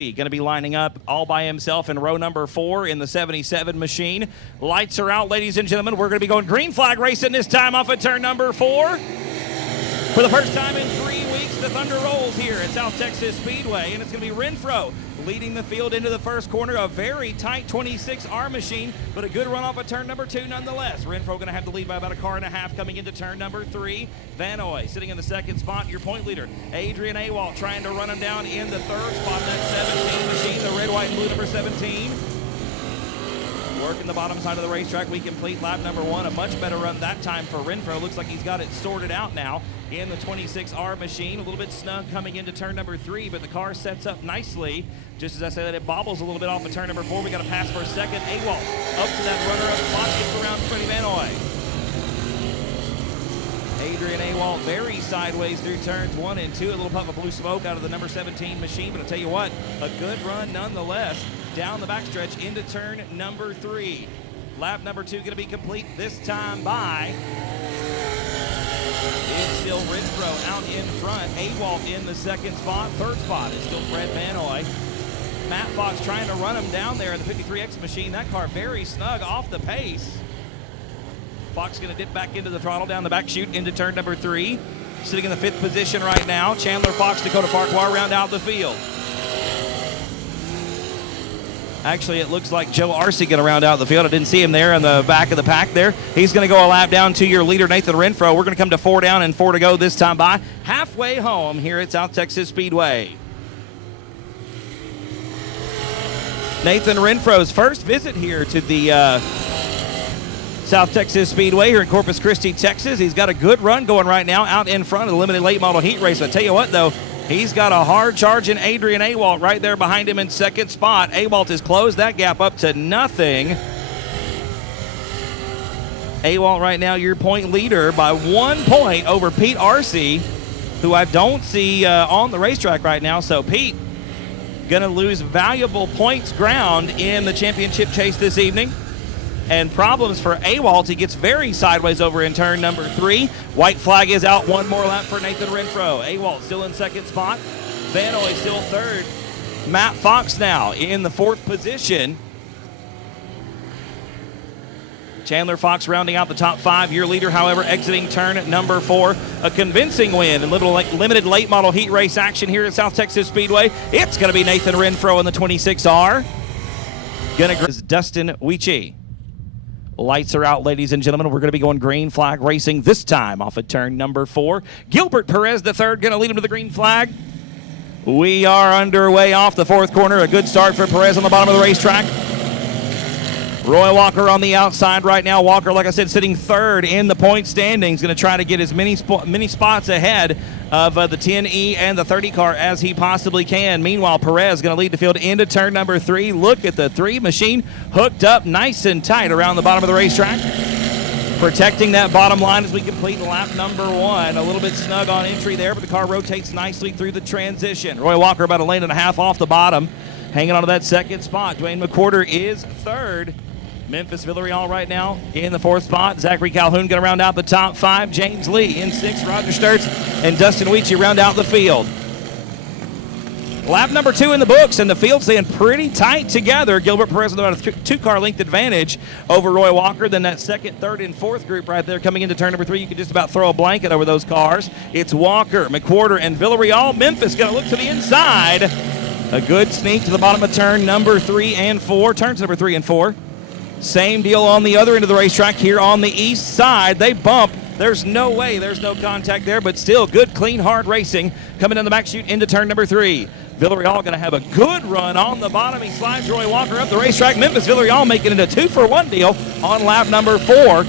Going to be lining up all by himself in row number 4 in the 77 machine. Lights are out, ladies and gentlemen. We're going to be going green flag racing this time off at turn number 4. For the first time in 3 weeks, the Thunder rolls here at South Texas Speedway, and it's going to be Renfro leading the field into the first corner. A very tight 26R machine, but a good run off at turn number 2 nonetheless. Renfro going to have to lead by about a car and a half coming into turn number 3. Vanoy sitting in the second spot, your point leader. Adrian Awalt trying to run him down in the third spot. That 17 machine, the red, white, and blue number 17. Working the bottom side of the racetrack, we complete lap number 1. A much better run that time for Renfro. Looks like he's got it sorted out now in the 26R machine. A little bit snug coming into turn number 3, but the car sets up nicely. Just as I said, it bobbles a little bit off of turn number 4. We got a pass for a second. Awalt up to that runner-up spot, gets around Freddie Vanoy. Adrian Awalt very sideways through turns 1 and 2. A little puff of blue smoke out of the number 17 machine, but I'll tell you what, a good run nonetheless. Down the backstretch into turn number 3. Lap number 2 going to be complete this time by... It's still Renfro out in front. Awalt in the second spot. Third spot is still Fred Vanoy. Matt Fox trying to run him down there in the 53X machine. That car very snug off the pace. Fox going to dip back into the throttle down the back chute into turn number 3. Sitting in the 5th position right now. Chandler Fox, Dakota Farquhar round out the field. Actually, it looks like Joe Arce going to round out the field. I didn't see him there in the back of the pack there. He's going to go a lap down to your leader, Nathan Renfro. We're going to come to 4 down and 4 to go this time by. Halfway home here at South Texas Speedway. Nathan Renfro's first visit here to the South Texas Speedway here in Corpus Christi, Texas. He's got a good run going right now out in front of the limited late model heat race. I tell you what, though, he's got a hard charging Adrian Awalt right there behind him in second spot. Awalt has closed that gap up to nothing. Awalt right now your point leader by 1 point over Pete Arce, who I don't see on the racetrack right now. So Pete going to lose valuable points ground in the championship chase this evening. And problems for Awalt. He gets very sideways over in turn number 3. White flag is out. One more lap for Nathan Renfro. Awalt still in second spot. Vanoy still third. Matt Fox now in the 4th position. Chandler Fox rounding out the top 5. Your leader, however, exiting turn number 4. A convincing win in limited late model heat race action here at South Texas Speedway. It's going to be Nathan Renfro in the 26R. Is Dustin Weechie. Lights are out, ladies and gentlemen. We're going to be going green flag racing this time off of turn number 4. Gilbert Perez III going to lead him to the green flag. We are underway off the 4th corner. A good start for Perez on the bottom of the racetrack. Roy Walker on the outside right now. Walker, like I said, sitting 3rd in the point standings. Going to try to get as many spots ahead of the 10E and the 30 car as he possibly can. Meanwhile, Perez going to lead the field into turn number 3. Look at the 3 machine hooked up nice and tight around the bottom of the racetrack. Protecting that bottom line as we complete lap number 1. A little bit snug on entry there, but the car rotates nicely through the transition. Roy Walker about a lane and a half off the bottom. Hanging on to that second spot. Dwayne McWhorter is 3rd. Memphis Villarreal right now in the 4th spot. Zachary Calhoun going to round out the top 5. James Lee in 6th. Roger Sturts and Dustin Weechie round out the field. Lap number 2 in the books, and the field staying pretty tight together. Gilbert Perez with about a 2-car length advantage over Roy Walker. Then that 2nd, 3rd, and 4th group right there coming into turn number 3. You can just about throw a blanket over those cars. It's Walker, McWhorter, and Villarreal. Memphis going to look to the inside. A good sneak to the bottom of turn number 3 and 4. Turns number 3 and 4. Same deal on the other end of the racetrack here on the east side. They bump. There's no way. There's no contact there, but still good, clean, hard racing coming in the back chute into turn number 3. Villarreal going to have a good run on the bottom. He slides Roy Walker up the racetrack. Memphis Villarreal making it a 2-for-1 deal on lap number 4.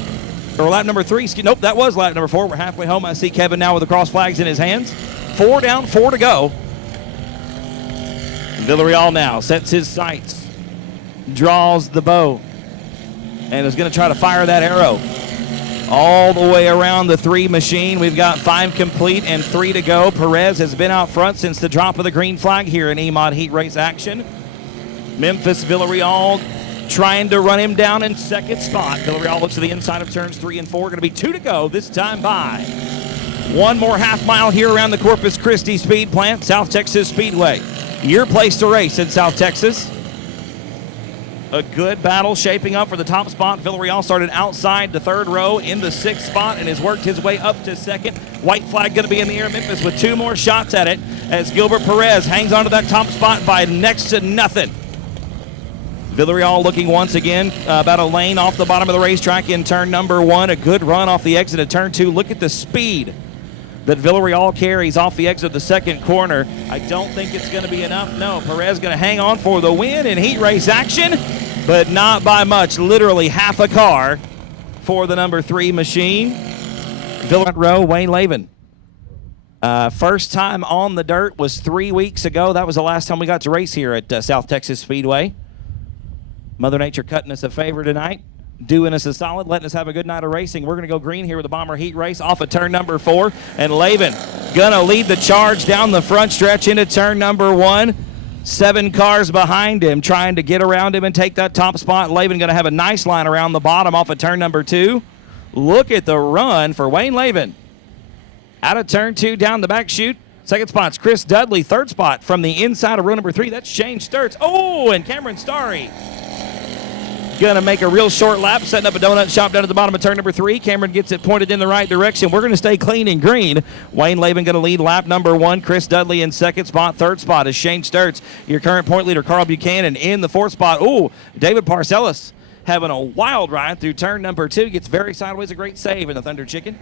Or lap number 3. Nope, that was lap number 4. We're halfway home. I see Kevin now with the cross flags in his hands. 4 down, 4 to go. Villarreal now sets his sights. Draws the bow. And is going to try to fire that arrow all the way around the 3 machine. We've got 5 complete and 3 to go. Perez has been out front since the drop of the green flag here in EMOD heat race action. Memphis Villarreal trying to run him down in 2nd spot. Villarreal looks to the inside of turns 3 and 4. Going to be 2 to go this time by. 1 more half mile here around the Corpus Christi Speed Plant, South Texas Speedway. your place to race in South Texas. A good battle shaping up for the top spot. Villarreal started outside the third row in the 6th spot and has worked his way up to 2nd. White flag going to be in the air. Memphis with 2 more shots at it as Gilbert Perez hangs on to that top spot by next to nothing. Villarreal looking once again about a lane off the bottom of the racetrack in turn number 1. A good run off the exit of turn 2. Look at the speed that Villarreal carries off the exit of the 2nd corner. I don't think it's going to be enough. No, Perez going to hang on for the win in heat race action, but not by much. Literally half a car for the number 3 machine. Villarreal row, Wayne Lavin. First time on the dirt was 3 weeks ago. That was the last time we got to race here at South Texas Speedway. Mother Nature cutting us a favor tonight, doing us a solid, letting us have a good night of racing. We're going to go green here with the Bomber Heat Race off of turn number 4. And Lavin going to lead the charge down the front stretch into turn number 1. 7 cars behind him trying to get around him and take that top spot. Lavin going to have a nice line around the bottom off of turn number 2. Look at the run for Wayne Lavin. Out of turn 2 down the back chute. 2nd spot's Chris Dudley. 3rd spot from the inside of row number 3. That's Shane Sturts. Oh, and Cameron Starry gonna make a real short lap, setting up a donut shop down at the bottom of turn number 3. Cameron gets it pointed in the right direction. We're gonna stay clean and green. Wayne Lavin gonna lead lap number 1. Chris Dudley in 2nd spot. 3rd spot is Shane Sturts. Your current point leader, Carl Buchanan, in the 4th spot. Ooh, David Parcellis having a wild ride through turn number 2. Gets very sideways, a great save in the Thunder Chicken.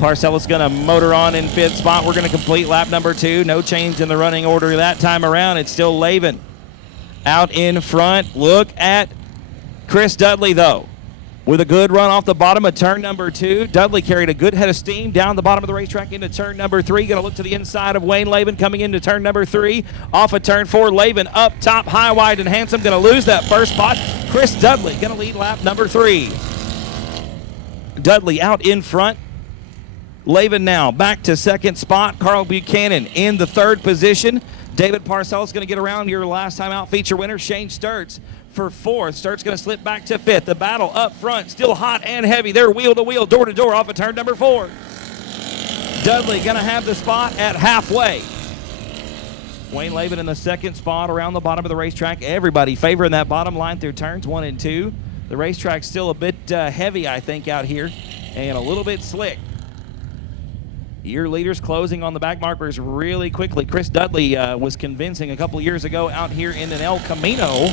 Parcellis gonna motor on in 5th spot. We're gonna complete lap number 2. No change in the running order that time around. It's still Lavin out in front. Look at Chris Dudley, though, with a good run off the bottom of turn number 2. Dudley carried a good head of steam down the bottom of the racetrack into turn number 3. Going to look to the inside of Wayne Lavin coming into turn number 3. Off of turn 4, Lavin up top, high, wide, and handsome. Going to lose that first spot. Chris Dudley going to lead lap number 3. Dudley out in front. Lavin now back to 2nd spot. Carl Buchanan in the 3rd position. David Parcells going to get around your last time out feature winner, Shane Sturts, for 4th. Sturts going to slip back to 5th. The battle up front, still hot and heavy. They're wheel to wheel, door to door off of turn number 4. Dudley going to have the spot at halfway. Wayne Lavin in the 2nd spot around the bottom of the racetrack. Everybody favoring that bottom line through turns 1 and 2. The racetrack's still a bit heavy, I think, out here, and a little bit slick. Your leaders closing on the back markers really quickly. Chris Dudley was convincing a couple years ago out here in an El Camino.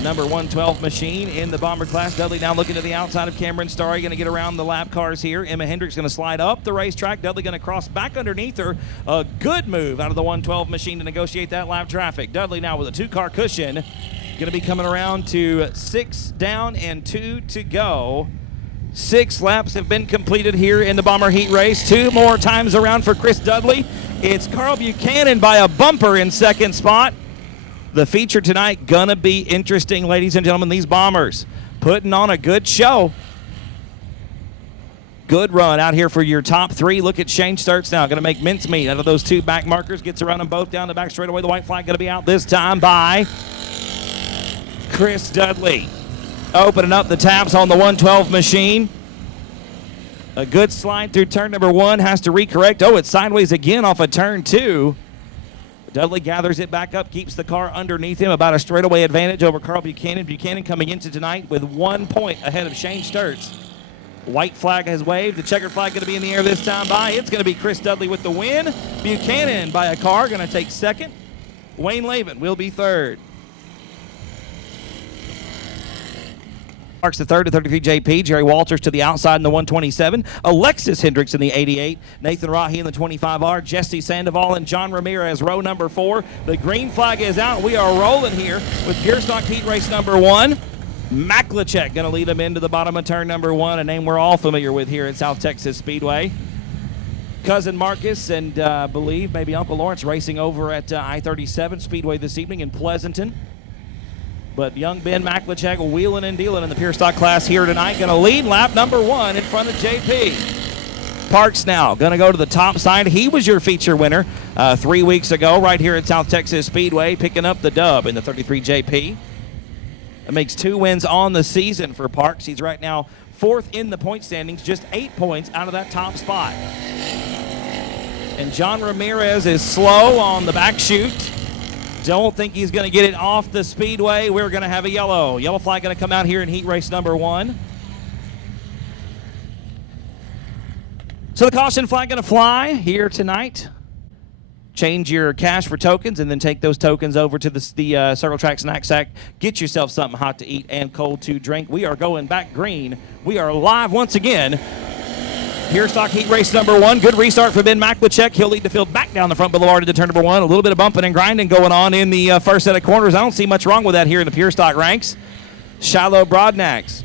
Number 112 machine in the Bomber class. Dudley now looking to the outside of Cameron Starry. Going to get around the lap cars here. Emma Hendricks going to slide up the racetrack. Dudley going to cross back underneath her. A good move out of the 112 machine to negotiate that lap traffic. Dudley now with a 2-car cushion. Going to be coming around to 6 down and 2 to go. 6 laps have been completed here in the Bomber Heat Race. 2 more times around for Chris Dudley. It's Carl Buchanan by a bumper in 2nd spot. The feature tonight gonna be interesting, ladies and gentlemen. These Bombers putting on a good show. Good run out here for your top 3. Look at Shane Sturts now. Gonna make mincemeat out of those 2 back markers. Gets around them both down the back straightaway. The white flag gonna be out this time by Chris Dudley. Opening up the taps on the 112 machine. A good slide through turn number 1. Has to recorrect. Oh, it's sideways again off of turn 2. Dudley gathers it back up, keeps the car underneath him. About a straightaway advantage over Carl Buchanan. Buchanan coming into tonight with 1 point ahead of Shane Sturts. White flag has waved. The checkered flag going to be in the air this time by. It's going to be Chris Dudley with the win. Buchanan by a car going to take 2nd. Wayne Lavin will be 3rd. Marks the 3rd to 33 JP. Jerry Walters to the outside in the 127. Alexis Hendricks in the 88. Nathan Rahi in the 25R. Jesse Sandoval and John Ramirez, row number 4. The green flag is out. We are rolling here with Pure Stock Heat Race number 1. Maklachek going to lead them into the bottom of turn number 1, a name we're all familiar with here at South Texas Speedway. Cousin Marcus and believe maybe Uncle Lawrence racing over at I-37 Speedway this evening in Pleasanton. But young Ben Maklachek wheeling and dealing in the Pure Stock class here tonight. Going to lead lap number 1 in front of JP. Parks now going to go to the top side. He was your feature winner 3 weeks ago right here at South Texas Speedway, picking up the dub in the 33 JP. That makes 2 wins on the season for Parks. He's right now 4th in the point standings, just 8 points out of that top spot. And John Ramirez is slow on the back chute. Don't think he's going to get it off the speedway. We're going to have a yellow. Yellow flag going to come out here in heat race number 1. So the caution flag going to fly here tonight. Change your cash for tokens and then take those tokens over to the Circle Track Snack Shack. Get yourself something hot to eat and cold to drink. We are going back green. We are live once again. Pure Stock Heat Race number 1. Good restart for Ben Maklicek. He'll lead the field back down the front boulevard into turn number 1. A little bit of bumping and grinding going on in the first set of corners. I don't see much wrong with that here in the Pure Stock ranks. Shiloh Brodnax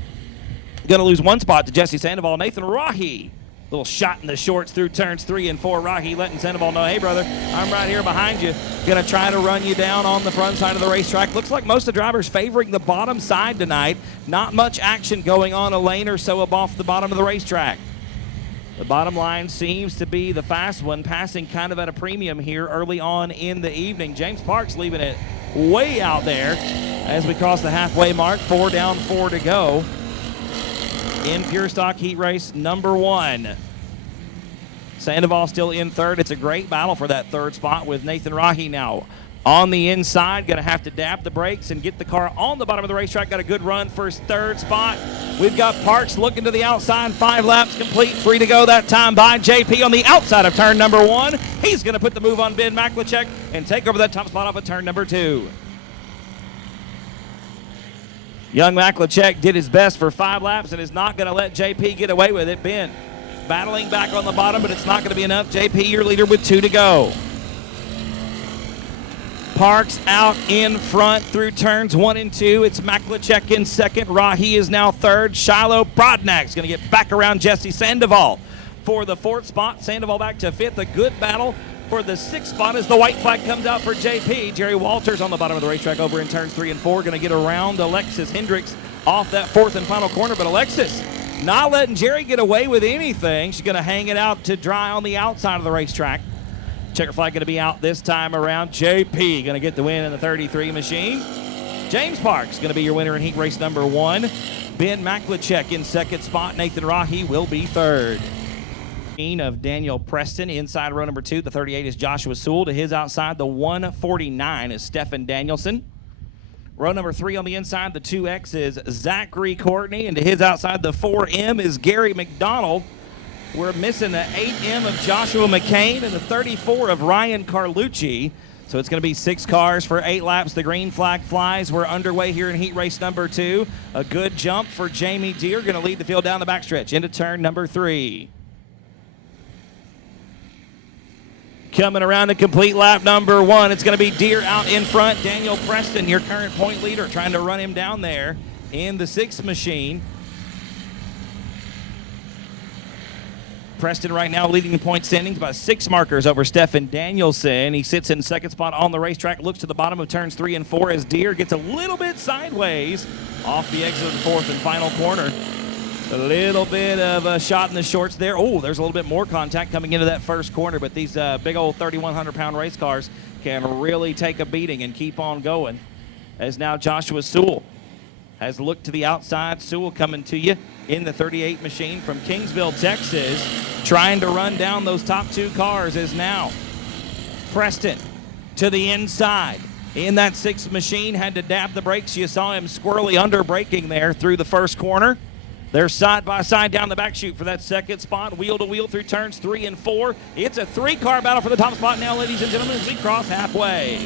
going to lose one spot to Jesse Sandoval. Nathan Rahi, little shot in the shorts through turns 3 and 4. Rahi letting Sandoval know, hey, brother, I'm right here behind you. Going to try to run you down on the front side of the racetrack. Looks like most of the drivers favoring the bottom side tonight. Not much action going on a lane or so off the bottom of the racetrack. The bottom line seems to be the fast one, passing kind of at a premium here early on in the evening. James Parks leaving it way out there as we cross the halfway mark. 4 down, 4 to go in Pure Stock Heat Race number 1. Sandoval still in third. It's a great battle for that third spot with Nathan Rahi now on the inside. Going to have to dab the brakes and get the car on the bottom of the racetrack. Got a good run for his third spot. We've got Parks looking to the outside. 5 laps complete. 3 to go that time by JP on the outside of turn number 1. He's going to put the move on Ben Maklicek and take over that top spot off of turn number 2. Young Maklicek did his best for 5 laps and is not going to let JP get away with it. Ben battling back on the bottom, but it's not going to be enough. JP, your leader, with 2 to go. Parks out in front through turns 1 and 2. It's Maklicek in second. Rahi is now third. Shiloh Brodnax going to get back around Jesse Sandoval for the 4th spot. Sandoval back to 5th. A good battle for the 6th spot as the white flag comes out for JP. Jerry Walters on the bottom of the racetrack over in turns 3 and 4. Going to get around Alexis Hendricks off that 4th and final corner. But Alexis not letting Jerry get away with anything. She's going to hang it out to dry on the outside of the racetrack. Checker flag going to be out this time around. JP going to get the win in the 33 machine. James Parks going to be your winner in heat race number 1. Ben Maklicek in second spot. Nathan Rahi will be third. Of Daniel Preston inside row number 2. The 38 is Joshua Sewell. To his outside, the 149 is Stefan Danielson. Row number 3 on the inside, the 2X is Zachary Courtney. And to his outside, the 4M is Gary McDonald. We're missing the 8M of Joshua McCain and the 34 of Ryan Carlucci. So it's going to be 6 cars for 8 laps. The green flag flies. We're underway here in heat race number 2. A good jump for Jamie Deere. Going to lead the field down the backstretch into turn number 3. Coming around to complete lap number 1. It's going to be Deere out in front. Daniel Preston, your current point leader, trying to run him down there in the 6th machine. Preston right now leading the point standings by 6 markers over Stefan Danielson. He sits in second spot on the racetrack, looks to the bottom of turns 3 and 4 as Deere gets a little bit sideways off the exit of the 4th and final corner. A little bit of a shot in the shorts there. Oh, there's a little bit more contact coming into that first corner, but these big old 3,100-pound race cars can really take a beating and keep on going. As now Joshua Sewell has looked to the outside. Sewell coming to you in the 38 machine from Kingsville, Texas, trying to run down those top 2 cars is now Preston to the inside. In that 6th machine, had to dab the brakes. You saw him squirrely under braking there through the first corner. They're side by side down the back chute for that second spot, wheel to wheel through turns 3 and 4. It's a 3-car battle for the top spot now, ladies and gentlemen, as we cross halfway.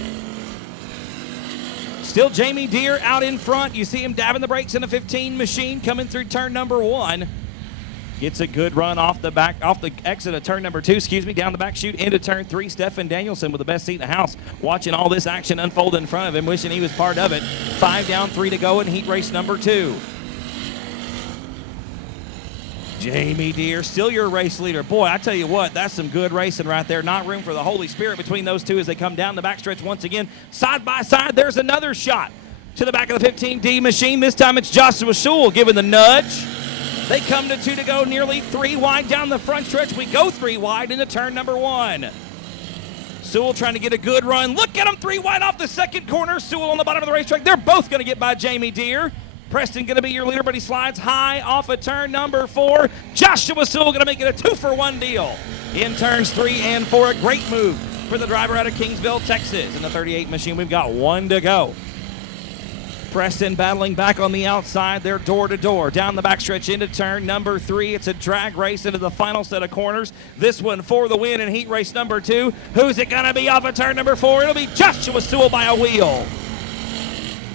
Still Jamie Deere out in front. You see him dabbing the brakes in a 15 machine coming through turn number 1. Gets a good run off the exit of turn number 2, down the back chute into turn 3. Stefan Danielson with the best seat in the house, watching all this action unfold in front of him, wishing he was part of it. 5 down, 3 to go in heat race number 2. Jamie Deere, still your race leader. Boy, I tell you what, that's some good racing right there. Not room for the Holy Spirit between those two as they come down the backstretch once again. Side by side, there's another shot to the back of the 15D machine. This time it's Joshua Sewell giving the nudge. They come to 2 to go, nearly 3 wide down the front stretch. We go 3 wide into turn number 1. Sewell trying to get a good run. Look at him, 3 wide off the second corner. Sewell on the bottom of the racetrack. They're both going to get by Jamie Deere. Preston going to be your leader, but he slides high off of turn number 4. Joshua Sewell going to make it a 2-for-1 deal. in turns 3 and 4. A great move for the driver out of Kingsville, Texas. In the 38 machine, we've got 1 to go. Preston battling back on the outside. They're door to door. Down the backstretch into turn number 3. It's a drag race into the final set of corners. This one for the win in heat race number 2. Who's it going to be off of turn number 4? It'll be Joshua Sewell by a wheel.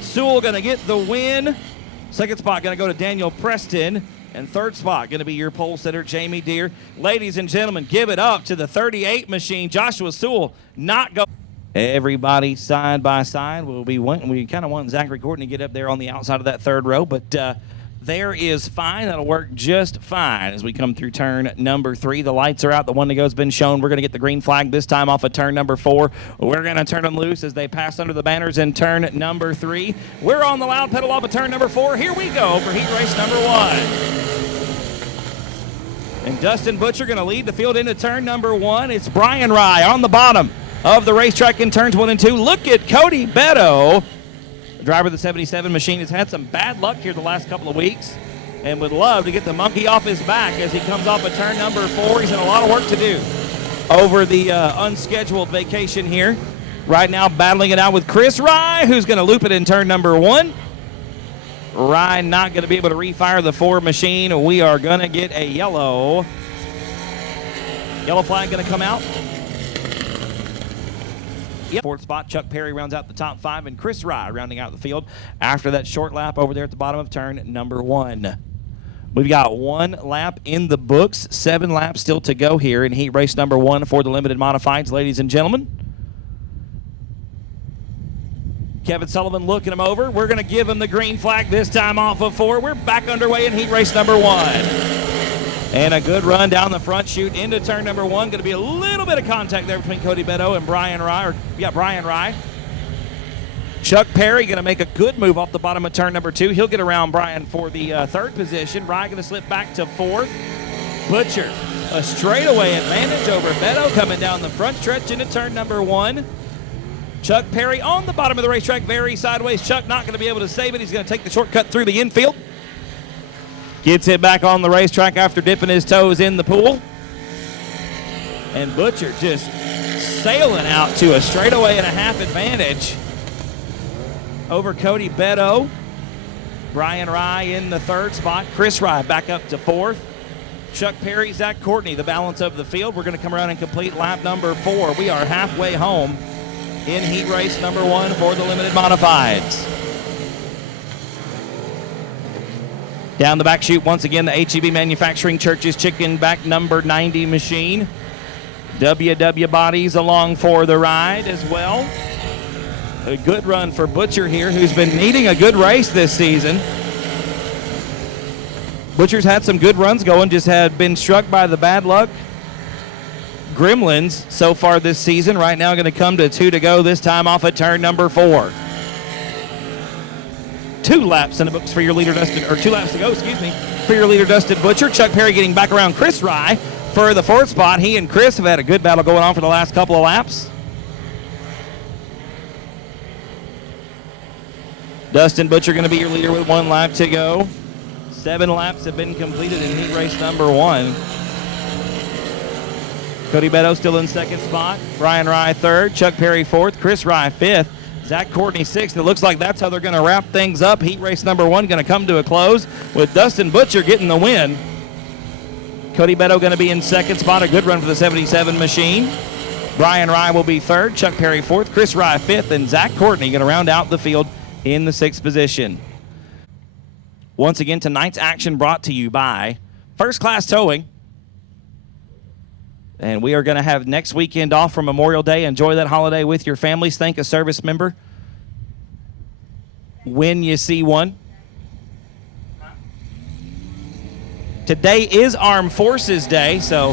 Sewell going to get the win. Second spot going to go to Daniel Preston. And third spot going to be your pole sitter, Jamie Deere. Ladies and gentlemen, give it up to the 38 machine. Joshua Sewell not go. Everybody side by side. We kind of want Zachary Courtney to get up there on the outside of that third row, but there is fine. That'll work just fine as we come through turn number 3. The lights are out. The one to go has been shown. We're going to get the green flag this time off of turn number 4. We're going to turn them loose as they pass under the banners in turn number 3. We're on the loud pedal off of turn number 4. Here we go for heat race number 1. And Dustin Butcher going to lead the field into turn number 1. It's Brian Rye on the bottom of the racetrack in turns 1 and 2. Look at Cody Meadow. The driver of the 77 machine has had some bad luck here the last couple of weeks and would love to get the monkey off his back as he comes off of turn number 4. He's got a lot of work to do over the unscheduled vacation here. Right now battling it out with Chris Rye, who's going to loop it in turn number 1. Rye not going to be able to refire the 4 machine. We are going to get a yellow flag going to come out. Fourth spot, Chuck Perry rounds out the top 5, and Chris Rye rounding out the field after that short lap over there at the bottom of turn number 1. We've got 1 lap in the books, 7 laps still to go here in heat race number 1 for the limited modifieds, ladies and gentlemen. Kevin Sullivan looking him over. We're going to give him the green flag this time off of 4. We're back underway in heat race number 1. And a good run down the front chute into turn number 1. Going to be a little bit of contact there between Cody Meadow and Brian Rye. Chuck Perry going to make a good move off the bottom of turn number 2. He'll get around Brian for the 3rd position. Rye going to slip back to 4th. Butcher, a straightaway advantage over Meadow coming down the front stretch into turn number 1. Chuck Perry on the bottom of the racetrack, very sideways. Chuck not going to be able to save it. He's going to take the shortcut through the infield. Gets it back on the racetrack after dipping his toes in the pool. And Butcher just sailing out to a straightaway and a half advantage over Cody Meadow. Brian Rye in the 3rd spot. Chris Rye back up to 4th. Chuck Perry, Zach Courtney, the balance of the field. We're going to come around and complete lap number 4. We are halfway home in heat race number 1 for the limited modifieds. Down the back chute, once again, the HEB Manufacturing Church's chicken back number 90 machine. WW Bodies along for the ride as well. A good run for Butcher here, who's been needing a good race this season. Butcher's had some good runs going, just had been struck by the bad luck gremlins so far this season. Right now going to come to 2 to go, this time off at turn number 4. 2 laps in the books for your leader, Dustin, or 2 laps to go, for your leader, Dustin Butcher. Chuck Perry getting back around Chris Rye for the 4th spot. He and Chris have had a good battle going on for the last couple of laps. Dustin Butcher going to be your leader with 1 lap to go. 7 laps have been completed in heat race number 1. Cody Meadow still in 2nd spot. Brian Rye 3rd. Chuck Perry 4th. Chris Rye 5th. Zach Courtney 6th. It looks like that's how they're going to wrap things up. Heat race number 1 going to come to a close with Dustin Butcher getting the win. Cody Meadow going to be in 2nd spot. A good run for the 77 machine. Brian Rye will be 3rd. Chuck Perry 4th. Chris Rye 5th. And Zach Courtney going to round out the field in the 6th position. Once again, tonight's action brought to you by First Class Towing. And we are going to have next weekend off for Memorial Day. Enjoy that holiday with your families. Thank a service member when you see one. Today is Armed Forces Day, so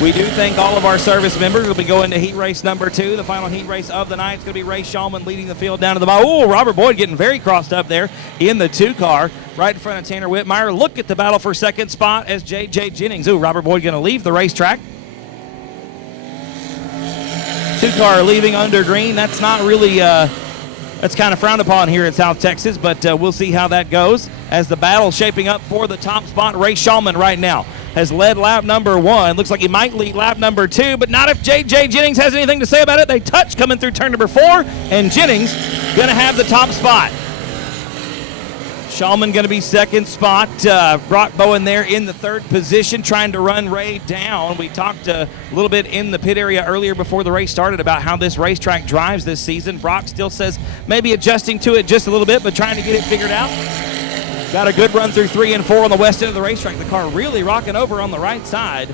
we do thank all of our service members. We'll be going to heat race number 2, the final heat race of the night. It's going to be Ray Shulman leading the field down to the bottom. Oh, Robert Boyd getting very crossed up there in the 2 car right in front of Tanner Whitmire. Look at the battle for 2nd spot as J.J. Jennings. Ooh, Robert Boyd going to leave the racetrack. 2 car leaving under green. That's not really, that's kind of frowned upon here in South Texas, but we'll see how that goes as the battle shaping up for the top spot. Ray Shulman right now has led lap number 1. Looks like he might lead lap number 2, but not if J.J. Jennings has anything to say about it. They touch coming through turn number 4, and Jennings going to have the top spot. Shulman going to be second spot. Brock Bowen there in the third position, trying to run Ray down. We talked a little bit in the pit area earlier before the race started about how this racetrack drives this season. Brock still says maybe adjusting to it just a little bit, but trying to get it figured out. Got a good run through 3 and 4 on the west end of the racetrack. The car really rocking over on the right side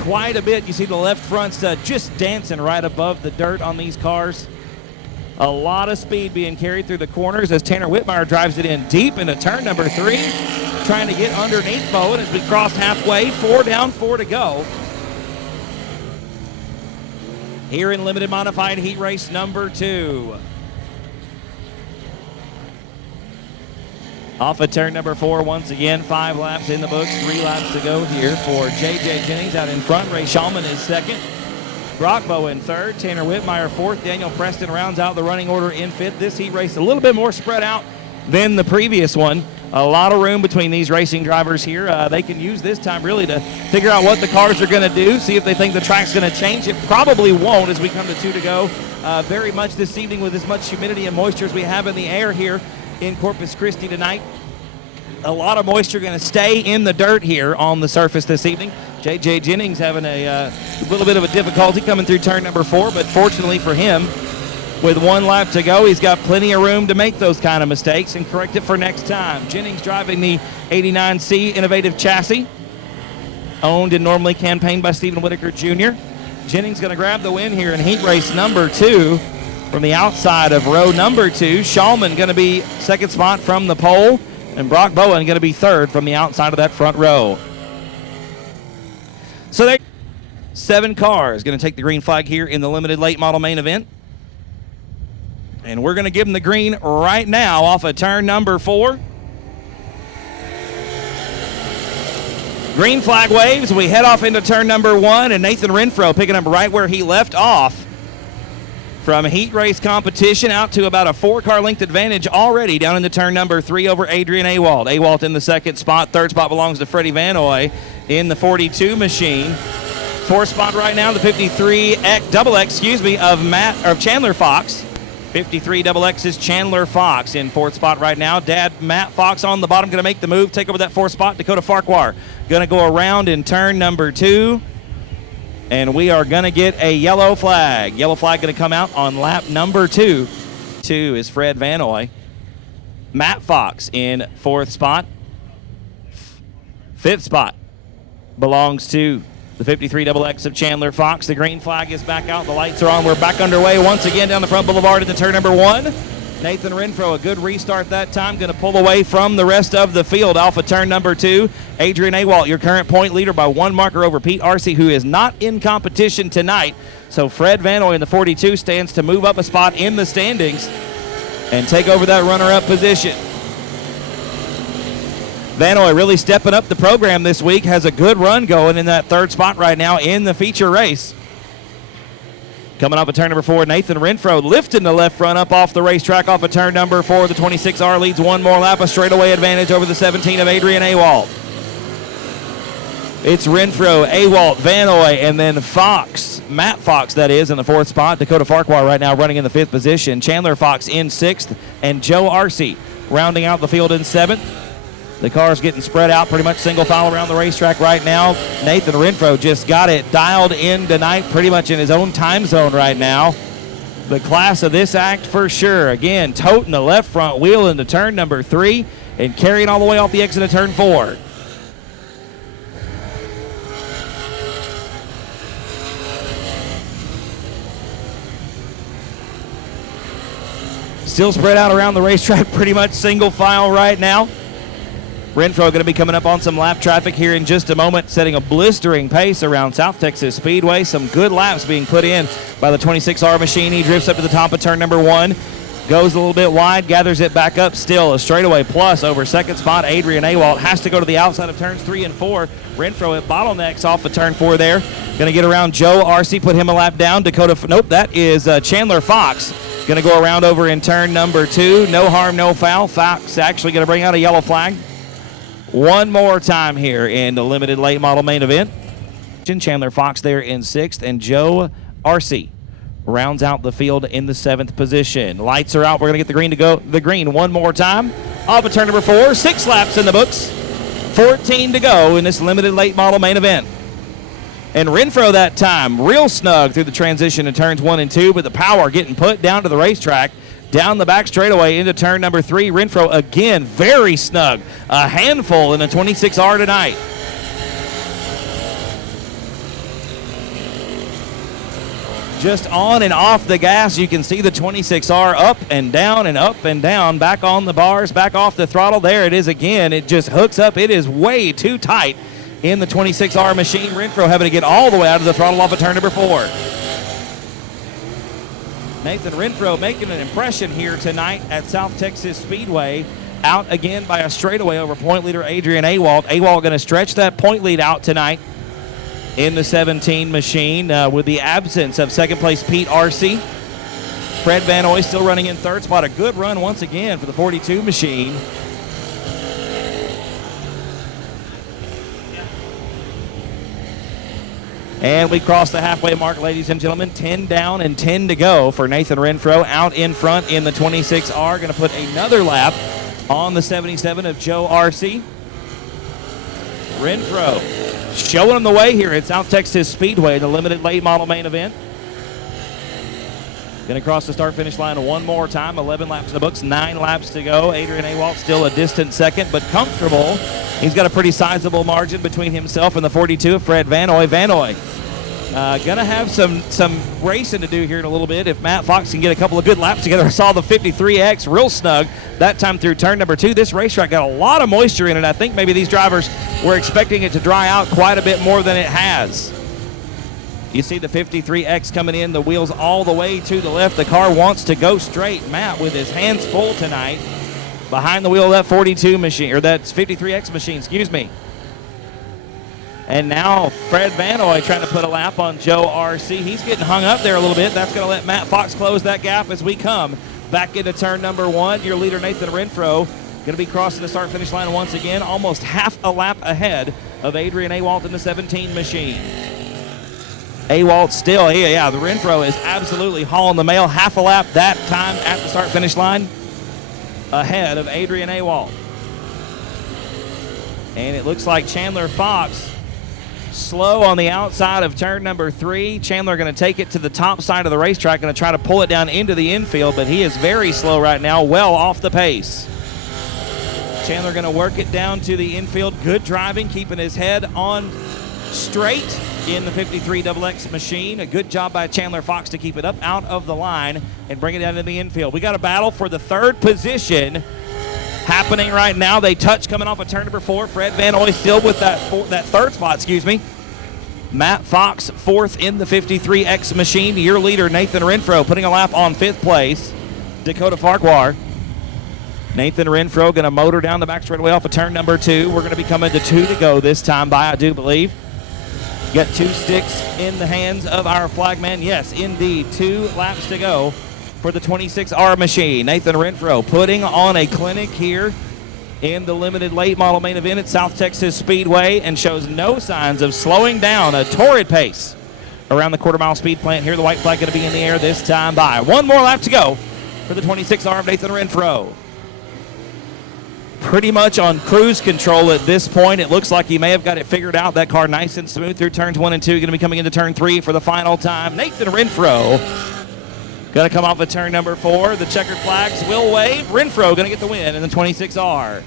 quite a bit. You see the left fronts just dancing right above the dirt on these cars. A lot of speed being carried through the corners as Tanner Whitmire drives it in deep into turn number 3, trying to get underneath Bowen as we cross halfway. 4 down, 4 to go. Here in limited modified heat race number 2. Off of turn number 4, once again, 5 laps in the books, 3 laps to go here for J.J. Jennings out in front. Ray Shulman is second. Brock Bowen third, Tanner Whitmire fourth, Daniel Preston rounds out the running order in fifth. This heat race a little bit more spread out than the previous one. A lot of room between these racing drivers here. They can use this time really to figure out what the cars are going to do, see if they think the track's going to change. It probably won't as we come to 2 to go. Very much this evening with as much humidity and moisture as we have in the air here in Corpus Christi tonight. A lot of moisture going to stay in the dirt here on the surface this evening. J.J. Jennings having a little bit of a difficulty coming through turn number 4, but fortunately for him, with 1 lap to go, he's got plenty of room to make those kind of mistakes and correct it for next time. Jennings driving the 89C Innovative Chassis, owned and normally campaigned by Stephen Whitaker Jr. Jennings going to grab the win here in heat race number 2 from the outside of row number 2. Shulman going to be second spot from the pole, and Brock Bowen going to be third from the outside of that front row. So there, 7 cars going to take the green flag here in the limited late model main event. And we're going to give them the green right now off of turn number 4. Green flag waves. We head off into turn number 1, and Nathan Renfro picking up right where he left off from heat race competition out to about a 4-car length advantage already down into turn number 3 over Adrian Awalt. Awalt in the second spot. Third spot belongs to Freddie Vanoy in the 42 machine. 4th spot right now, the 53 of Chandler Fox. 53 XX is Chandler Fox in 4th spot right now. Dad Matt Fox on the bottom, going to make the move, take over that 4th spot. Dakota Farquhar going to go around in turn number 2. And we are going to get a yellow flag. Yellow flag going to come out on lap number 2. 2 is Fred Vanoy. Matt Fox in 4th spot. 5th spot belongs to the 53 XX of Chandler Fox. The green flag is back out. The lights are on. We're back underway once again down the front boulevard into turn number 1. Nathan Renfro, a good restart that time, going to pull away from the rest of the field off of turn number 2. Adrian Awalt, your current point leader by 1 marker over Pete Arce, who is not in competition tonight. So Fred Vanoy in the 42 stands to move up a spot in the standings and take over that runner-up position. Vanoy really stepping up the program this week, has a good run going in that 3rd spot right now in the feature race. Coming off of turn number 4, Nathan Renfro lifting the left front up off the racetrack off of turn number 4. The 26R leads 1 more lap, a straightaway advantage over the 17 of Adrian Awalt. It's Renfro, Awalt, Vanoy, and then Fox, Matt Fox that is, in the 4th spot. Dakota Farquhar right now running in the 5th position. Chandler Fox in 6th, and Joe Arce rounding out the field in 7th. The car's getting spread out pretty much single file around the racetrack right now. Nathan Renfro just got it dialed in tonight, pretty much in his own time zone right now. The class of this act for sure. Again, toting the left front wheel into turn number 3 and carrying all the way off the exit of turn 4. Still spread out around the racetrack, pretty much single file right now. Renfro going to be coming up on some lap traffic here in just a moment, setting a blistering pace around South Texas Speedway. Some good laps being put in by the 26R machine. He drifts up to the top of turn number 1, goes a little bit wide, gathers it back up, still a straightaway plus over 2nd spot. Adrian Awalt has to go to the outside of turns 3 and 4. Renfro at bottlenecks off of turn 4 there. Going to get around Joe Arce, put him a lap down. That is Chandler Fox. Going to go around over in turn number 2. No harm, no foul. Fox actually going to bring out a yellow flag. one more time here in the limited late model main event. Chandler Fox there in 6th, and Joe Arce rounds out the field in the 7th position. Lights are out. We're going to get the green to go. The green one more time. Off of turn number 4. 6 laps in the books. 14 to go in this limited late model main event. And Renfro that time real snug through the transition in turns 1 and 2, but the power getting put down to the racetrack. Down the back straightaway into turn number 3. Renfro again very snug. A handful in the 26R tonight. Just on and off the gas, you can see the 26R up and down, back on the bars, back off the throttle. There it is again. It just hooks up. It is way too tight in the 26R machine. Renfro having to get all the way out of the throttle off of turn number 4. Nathan Renfro making an impression here tonight at South Texas Speedway. Out again by a straightaway over point leader Adrian Awalt. Awalt going to stretch that point lead out tonight in the 17 machine with the absence of second place Pete Arce. Fred Van Oy still running in 3rd spot. A good run once again for the 42 machine. And we cross the halfway mark, ladies and gentlemen. 10 down and 10 to go for Nathan Renfro out in front in the 26R. Going to put another lap on the 77 of Joe Arce. Renfro showing them the way here at South Texas Speedway, the limited late model main event. Going to cross the start-finish line one more time. 11 laps in the books, 9 laps to go. Adrian Awalt still a distant second, but comfortable. He's got a pretty sizable margin between himself and the 42 of Fred Van Oy. Van Oy going to have some racing to do here in a little bit if Matt Fox can get a couple of good laps together. I saw the 53X real snug that time through turn number 2. This racetrack got a lot of moisture in it. I think maybe these drivers were expecting it to dry out quite a bit more than it has. You see the 53X coming in, the wheels all the way to the left. The car wants to go straight. Matt with his hands full tonight behind the wheel of that 42 machine, or that 53X machine, excuse me. And now Fred Van Oy trying to put a lap on Joe Arce. He's getting hung up there a little bit. That's going to let Matt Fox close that gap as we come back into turn number 1. Your leader, Nathan Renfro, going to be crossing the start-finish line once again, almost half a lap ahead of Adrian Awalt in the 17 machine. Awalt still, the Renfro is absolutely hauling the mail. Half a lap that time at the start-finish line ahead of Adrian Awalt. And it looks like Chandler Fox slow on the outside of turn number 3. Chandler going to take it to the top side of the racetrack, going to try to pull it down into the infield, but he is very slow right now, well off the pace. Chandler going to work it down to the infield. Good driving, keeping his head on straight in the 53XX machine. A good job by Chandler Fox to keep it up out of the line and bring it down to the infield. We got a battle for the 3rd position happening right now. They touch coming off of turn number 4. Fred Van Oy still with that 3rd spot, excuse me. Matt Fox 4th in the 53X machine. Your leader, Nathan Renfro, putting a lap on 5th place. Dakota Farquhar. Nathan Renfro going to motor down the back straightaway off of turn number 2. We're going to be coming to 2 to go this time by, I do believe. Got 2 sticks in the hands of our flagman. Yes, indeed, 2 laps to go for the 26R machine. Nathan Renfro putting on a clinic here in the limited late model main event at South Texas Speedway and shows no signs of slowing down. A torrid pace around the quarter-mile speed plant here. The white flag going to be in the air this time by. 1 more lap to go for the 26R of Nathan Renfro. Pretty much on cruise control at this point. It looks like he may have got it figured out. That car nice and smooth through turns 1 and 2. Going to be coming into turn 3 for the final time. Nathan Renfro going to come off of turn number 4. The checkered flags will wave. Renfro going to get the win in the 26R.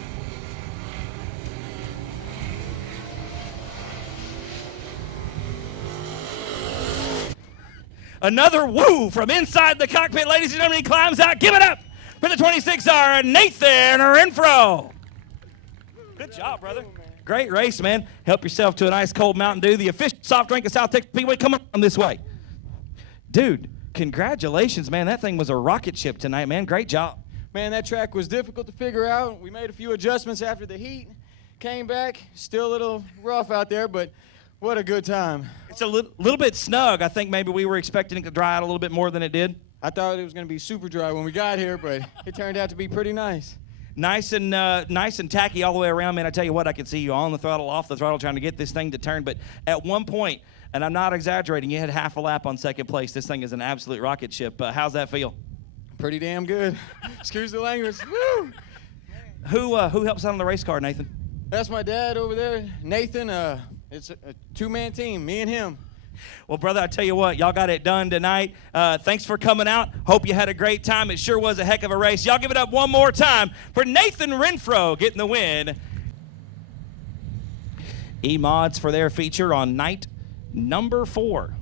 Another woo from inside the cockpit, ladies and gentlemen. He climbs out. Give it up for the 26R, Nathan Renfro. Good job, brother. Great race, man. Help yourself to a nice cold Mountain Dew, the official soft drink of South Texas Speedway. Come on this way. Dude, congratulations, man. That thing was a rocket ship tonight, man. Great job. Man, that track was difficult to figure out. We made a few adjustments after the heat. Came back, still a little rough out there, but what a good time. It's a little bit snug. I think maybe we were expecting it to dry out a little bit more than it did. I thought it was going to be super dry when we got here, but it turned out to be pretty nice. Nice and tacky all the way around, man. I tell you what, I could see you on the throttle, off the throttle, trying to get this thing to turn. But at one point, and I'm not exaggerating, you had half a lap on second place. This thing is an absolute rocket ship. How's that feel? Pretty damn good. Excuse the language. Woo! Who helps out on the race car, Nathan? That's my dad over there, Nathan. It's a two-man team, me and him. Well, brother, I tell you what, y'all got it done tonight. Thanks for coming out. Hope you had a great time. It sure was a heck of a race. Y'all give it up one more time for Nathan Renfro getting the win. E-Mods for their feature on night number 4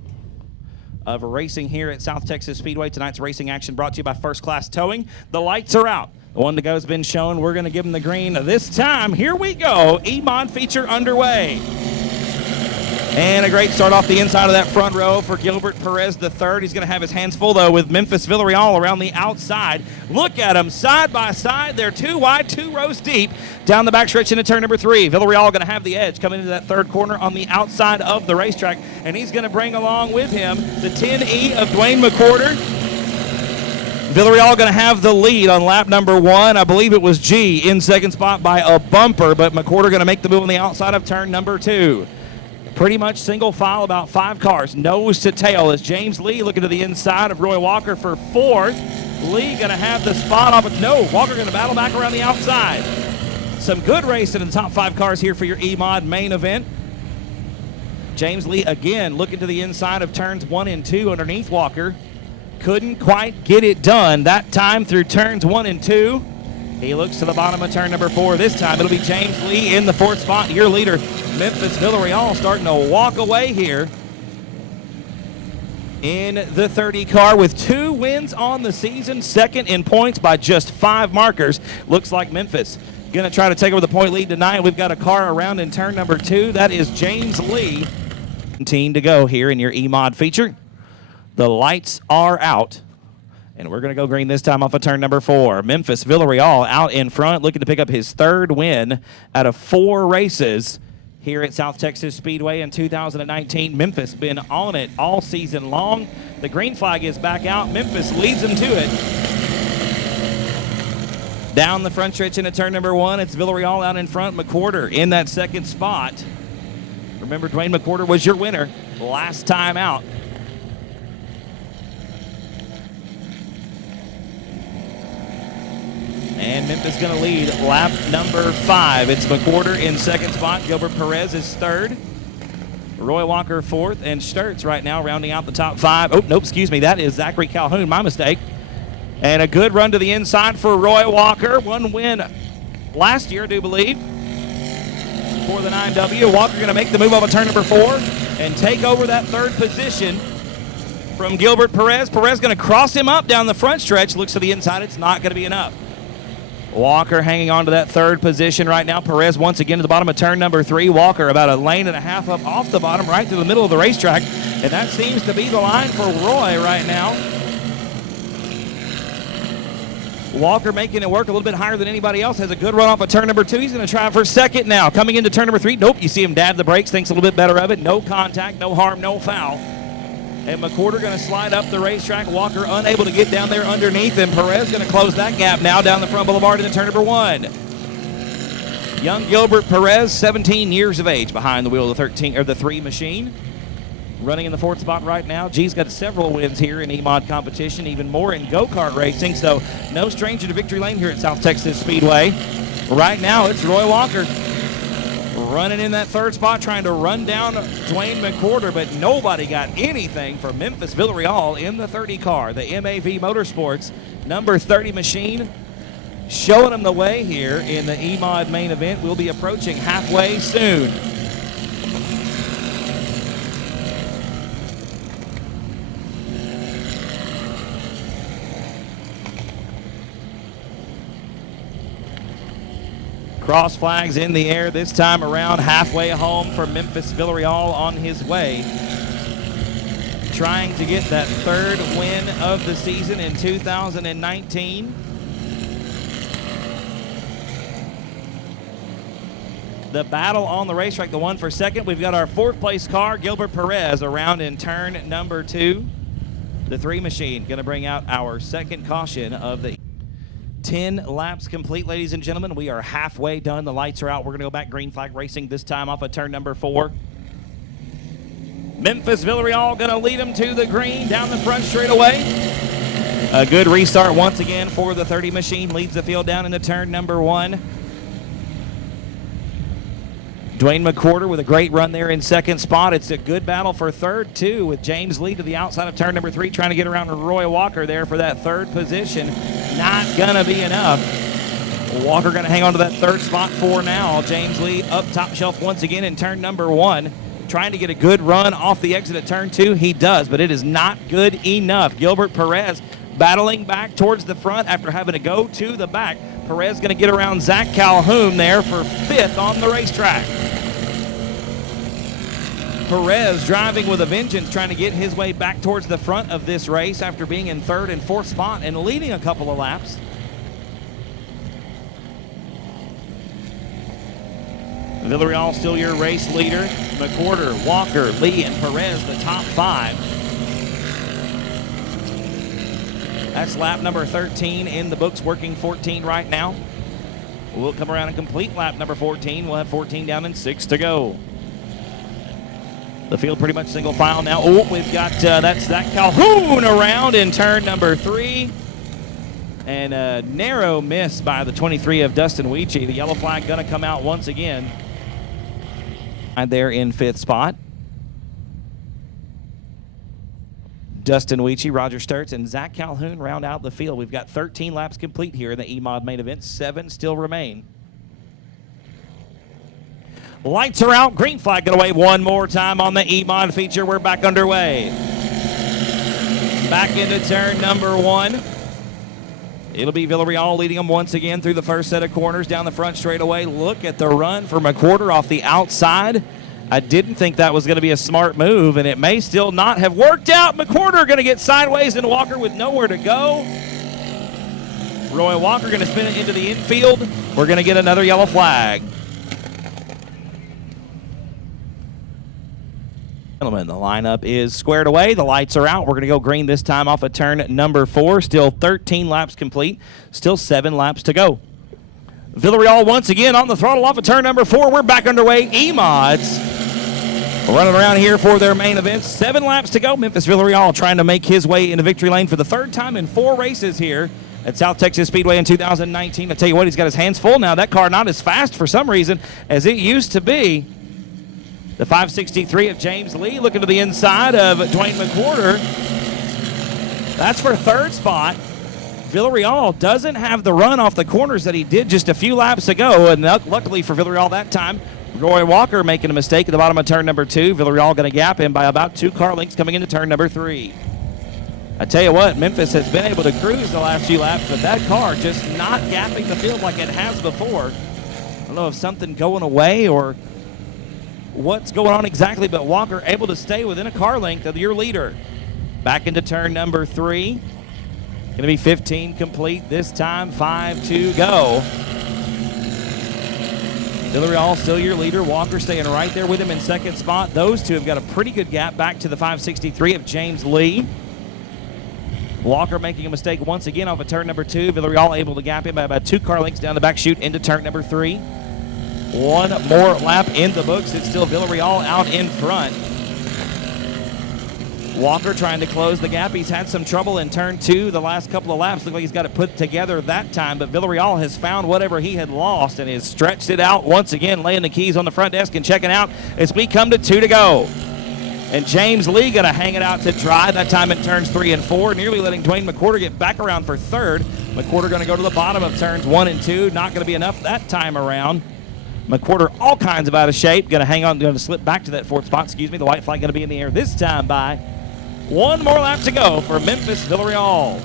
of racing here at South Texas Speedway. Tonight's racing action brought to you by First Class Towing. The lights are out. The one to go has been shown. We're going to give them the green this time. Here we go. E-Mod feature underway. And a great start off the inside of that front row for Gilbert Perez III. He's going to have his hands full, though, with Memphis Villarreal around the outside. Look at them side by side. They're 2 wide, 2 rows deep. Down the backstretch into turn number 3. Villarreal going to have the edge coming into that third corner on the outside of the racetrack. And he's going to bring along with him the 10E of Dwayne McWhorter. Villarreal going to have the lead on lap number 1. I believe it was G in second spot by a bumper, but McWhorter going to make the move on the outside of turn number 2. Pretty much single file, about 5 cars, nose to tail, as James Lee looking to the inside of Roy Walker for 4th. Lee going to have the spot off, but no, Walker going to battle back around the outside. Some good racing in the top 5 cars here for your E-Mod main event. James Lee again looking to the inside of turns 1 and 2 underneath Walker. Couldn't quite get it done that time through turns 1 and 2. He looks to the bottom of turn number 4. This time it'll be James Lee in the 4th spot. Your leader, Memphis Villarreal, starting to walk away here in the 30 car with 2 wins on the season, second in points by just 5 markers. Looks like Memphis going to try to take over the point lead tonight. We've got a car around in turn number 2. That is James Lee. 17 to go here in your E-Mod feature. The lights are out. And we're going to go green this time off of turn number 4. Memphis Villarreal out in front, looking to pick up his 3rd win out of 4 races here at South Texas Speedway in 2019. Memphis been on it all season long. The green flag is back out. Memphis leads them to it. Down the front stretch into turn number 1, it's Villarreal out in front. McWhorter in that 2nd spot. Remember, Dwayne McWhorter was your winner last time out. And Memphis going to lead lap number 5. It's McWhorter in 2nd spot. Gilbert Perez is 3rd. Roy Walker 4th. And Sturtz right now rounding out the top 5. Oh, nope, excuse me. That is Zachary Calhoun. My mistake. And a good run to the inside for Roy Walker. 1 win last year, I do believe, for the 9W. Walker going to make the move off of turn number 4 and take over that 3rd position from Gilbert Perez. Perez going to cross him up down the front stretch. Looks to the inside. It's not going to be enough. Walker hanging on to that 3rd position right now. Perez once again to the bottom of turn number 3. Walker about a lane and a half up off the bottom, right through the middle of the racetrack. And that seems to be the line for Roy right now. Walker making it work a little bit higher than anybody else. Has a good run off of turn number 2. He's going to try for 2nd now. Coming into turn number 3. Nope, you see him dab the brakes. Thinks a little bit better of it. No contact, no harm, no foul. And McWhorter going to slide up the racetrack. Walker unable to get down there underneath him. Perez going to close that gap now down the front boulevard into turn number 1. Young Gilbert Perez, 17 years of age, behind the wheel of the 3 machine. Running in the 4th spot right now. G's got several wins here in E-Mod competition, even more in go-kart racing, so no stranger to victory lane here at South Texas Speedway. Right now, it's Roy Walker running in that 3rd spot, trying to run down Dwayne McWhorter, but nobody got anything for Memphis Villarreal in the 30 car. The MAV Motorsports number 30 machine showing them the way here in the E-Mod main event. We'll be approaching halfway soon. Cross flags in the air this time around, halfway home for Memphis Villarreal on his way. Trying to get that 3rd win of the season in 2019. The battle on the racetrack, the one for 2nd. We've got our 4th place car, Gilbert Perez, around in turn number 2. The 3 machine going to bring out our 2nd caution of the 10 laps complete, ladies and gentlemen. We are halfway done. The lights are out. We're going to go back green flag racing this time off of turn number 4. Memphis Villarreal going to lead them to the green down the front straightaway. A good restart once again for the 30 machine. Leads the field down into turn number 1. Dwayne McWhorter with a great run there in second spot. It's a good battle for third, too, with James Lee to the outside of turn number 3, trying to get around Roy Walker there for that third position. Not going to be enough. Walker going to hang on to that third spot for now. James Lee up top shelf once again in turn number 1. Trying to get a good run off the exit at turn 2. He does, but it is not good enough. Gilbert Perez battling back towards the front after having to go to the back. Perez going to get around Zach Calhoun there for 5th on the racetrack. Perez driving with a vengeance, trying to get his way back towards the front of this race after being in 3rd and 4th spot and leading a couple of laps. Villarreal still your race leader. McWhorter, Walker, Lee, and Perez, the top 5. That's lap number 13 in the books, working 14 right now. We'll come around and complete lap number 14. We'll have 14 down and 6 to go. The field pretty much single file now. Oh, we've got that's Zach Calhoun around in turn number 3. And a narrow miss by the 23 of Dustin Weechie. The yellow flag going to come out once again. There in 5th spot. Dustin Weechie, Roger Sturts, and Zach Calhoun round out the field. We've got 13 laps complete here in the E-Mod main event. 7 still remain. Lights are out. Green flag going to wave one more time on the E-Mod feature. We're back underway. Back into turn number 1. It'll be Villarreal leading them once again through the first set of corners down the front straightaway. Look at the run for McWhorter off the outside. I didn't think that was going to be a smart move, and it may still not have worked out. McWhorter going to get sideways, and Walker with nowhere to go. Roy Walker going to spin it into the infield. We're going to get another yellow flag. Gentlemen, the lineup is squared away. The lights are out. We're going to go green this time off of turn number 4. Still 13 laps complete. Still 7 laps to go. Villarreal once again on the throttle off of turn number 4. We're back underway. E-Mods running around here for their main event. 7 laps to go. Memphis Villarreal trying to make his way into victory lane for the 3rd time in 4 races here at South Texas Speedway in 2019. I tell you what, he's got his hands full now. That car not as fast for some reason as it used to be. The 563 of James Lee looking to the inside of Dwayne McWhorter. That's for 3rd spot. Villarreal doesn't have the run off the corners that he did just a few laps ago, and luckily for Villarreal that time, Roy Walker making a mistake at the bottom of turn number 2. Villarreal going to gap him by about 2 car lengths coming into turn number 3. I tell you what, Memphis has been able to cruise the last few laps, but that car just not gapping the field like it has before. I don't know if something going away or what's going on exactly, but Walker able to stay within a car length of your leader. Back into turn number 3. Going to be 15 complete this time, 5 to go. Villarreal still your leader. Walker staying right there with him in 2nd spot. Those two have got a pretty good gap back to the 563 of James Lee. Walker making a mistake once again off of turn number 2. Villarreal able to gap him by about 2 car lengths down the back chute into turn number 3. 1 more lap in the books. It's still Villarreal out in front. Walker trying to close the gap. He's had some trouble in turn 2 the last couple of laps. Looks like he's got it put together that time, but Villarreal has found whatever he had lost and has stretched it out once again, laying the keys on the front desk and checking out as we come to 2 to go. And James Lee going to hang it out to dry that time in turns 3 and 4, nearly letting Dwayne McWhorter get back around for 3rd. McWhorter going to go to the bottom of turns 1 and 2. Not going to be enough that time around. McWhorter all kinds of out of shape. Going to hang on, going to slip back to that 4th spot. Excuse me. The white flag going to be in the air this time by 1 more lap to go for Memphis Villarreal.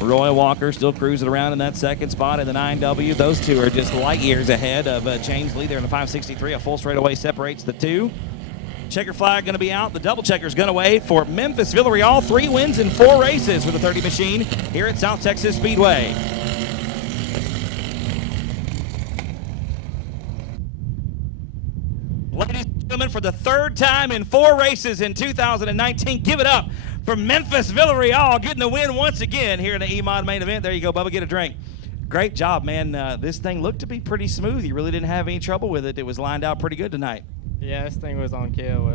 Roy Walker still cruising around in that 2nd spot in the 9W. Those two are just light years ahead of James Lee there in the 563. A full straightaway separates the 2. Checker flag going to be out. The double checker's going to wave for Memphis Villarreal. 3 wins in 4 races for the 30 machine here at South Texas Speedway. Ladies and gentlemen, for the 3rd time in 4 races in 2019, give it up from Memphis, Villarreal, getting the win once again here in the E-Mod main event. There you go, Bubba, get a drink. Great job, man. This thing looked to be pretty smooth. You really didn't have any trouble with it. It was lined out pretty good tonight. Yeah, this thing was on kill.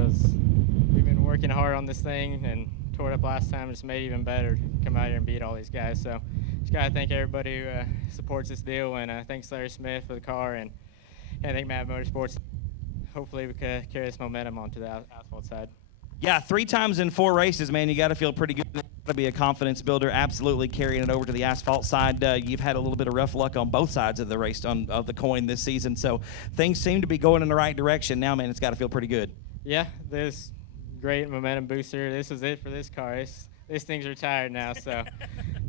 We've been working hard on this thing and tore it up last time. Just made it even better to come out here and beat all these guys. So just got to thank everybody who supports this deal, and thanks Larry Smith for the car, and I think Matt Motorsports. Hopefully we can carry this momentum onto the asphalt side. Yeah, 3 times in 4 races, man. You got to feel pretty good. To be a confidence builder, absolutely carrying it over to the asphalt side. You've had a little bit of rough luck on both sides of the race of the coin this season, so things seem to be going in the right direction now, man. It's got to feel pretty good. Yeah, this great momentum booster. This is it for this car. This thing's retired now, so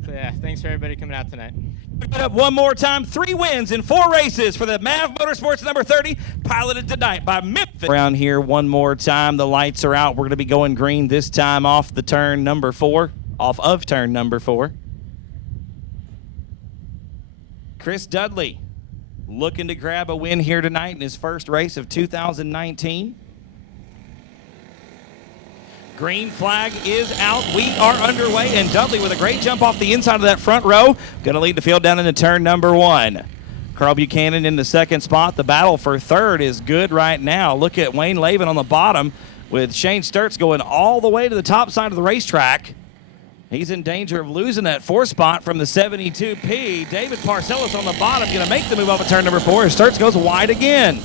yeah, thanks for everybody coming out tonight. Put up one more time. 3 wins in 4 races for the MAV Motorsports number 30, piloted tonight by Memphis. Around here one more time. The lights are out. We're going to be going green this time off of turn number 4. Chris Dudley looking to grab a win here tonight in his first race of 2019. Green flag is out. We are underway, and Dudley with a great jump off the inside of that front row. Going to lead the field down into turn number 1. Carl Buchanan in the second spot. The battle for third is good right now. Look at Wayne Lavin on the bottom with Shane Sturts going all the way to the top side of the racetrack. He's in danger of losing that 4th spot from the 72P. David Parcellis on the bottom going to make the move off of turn number 4 as Sturts goes wide again.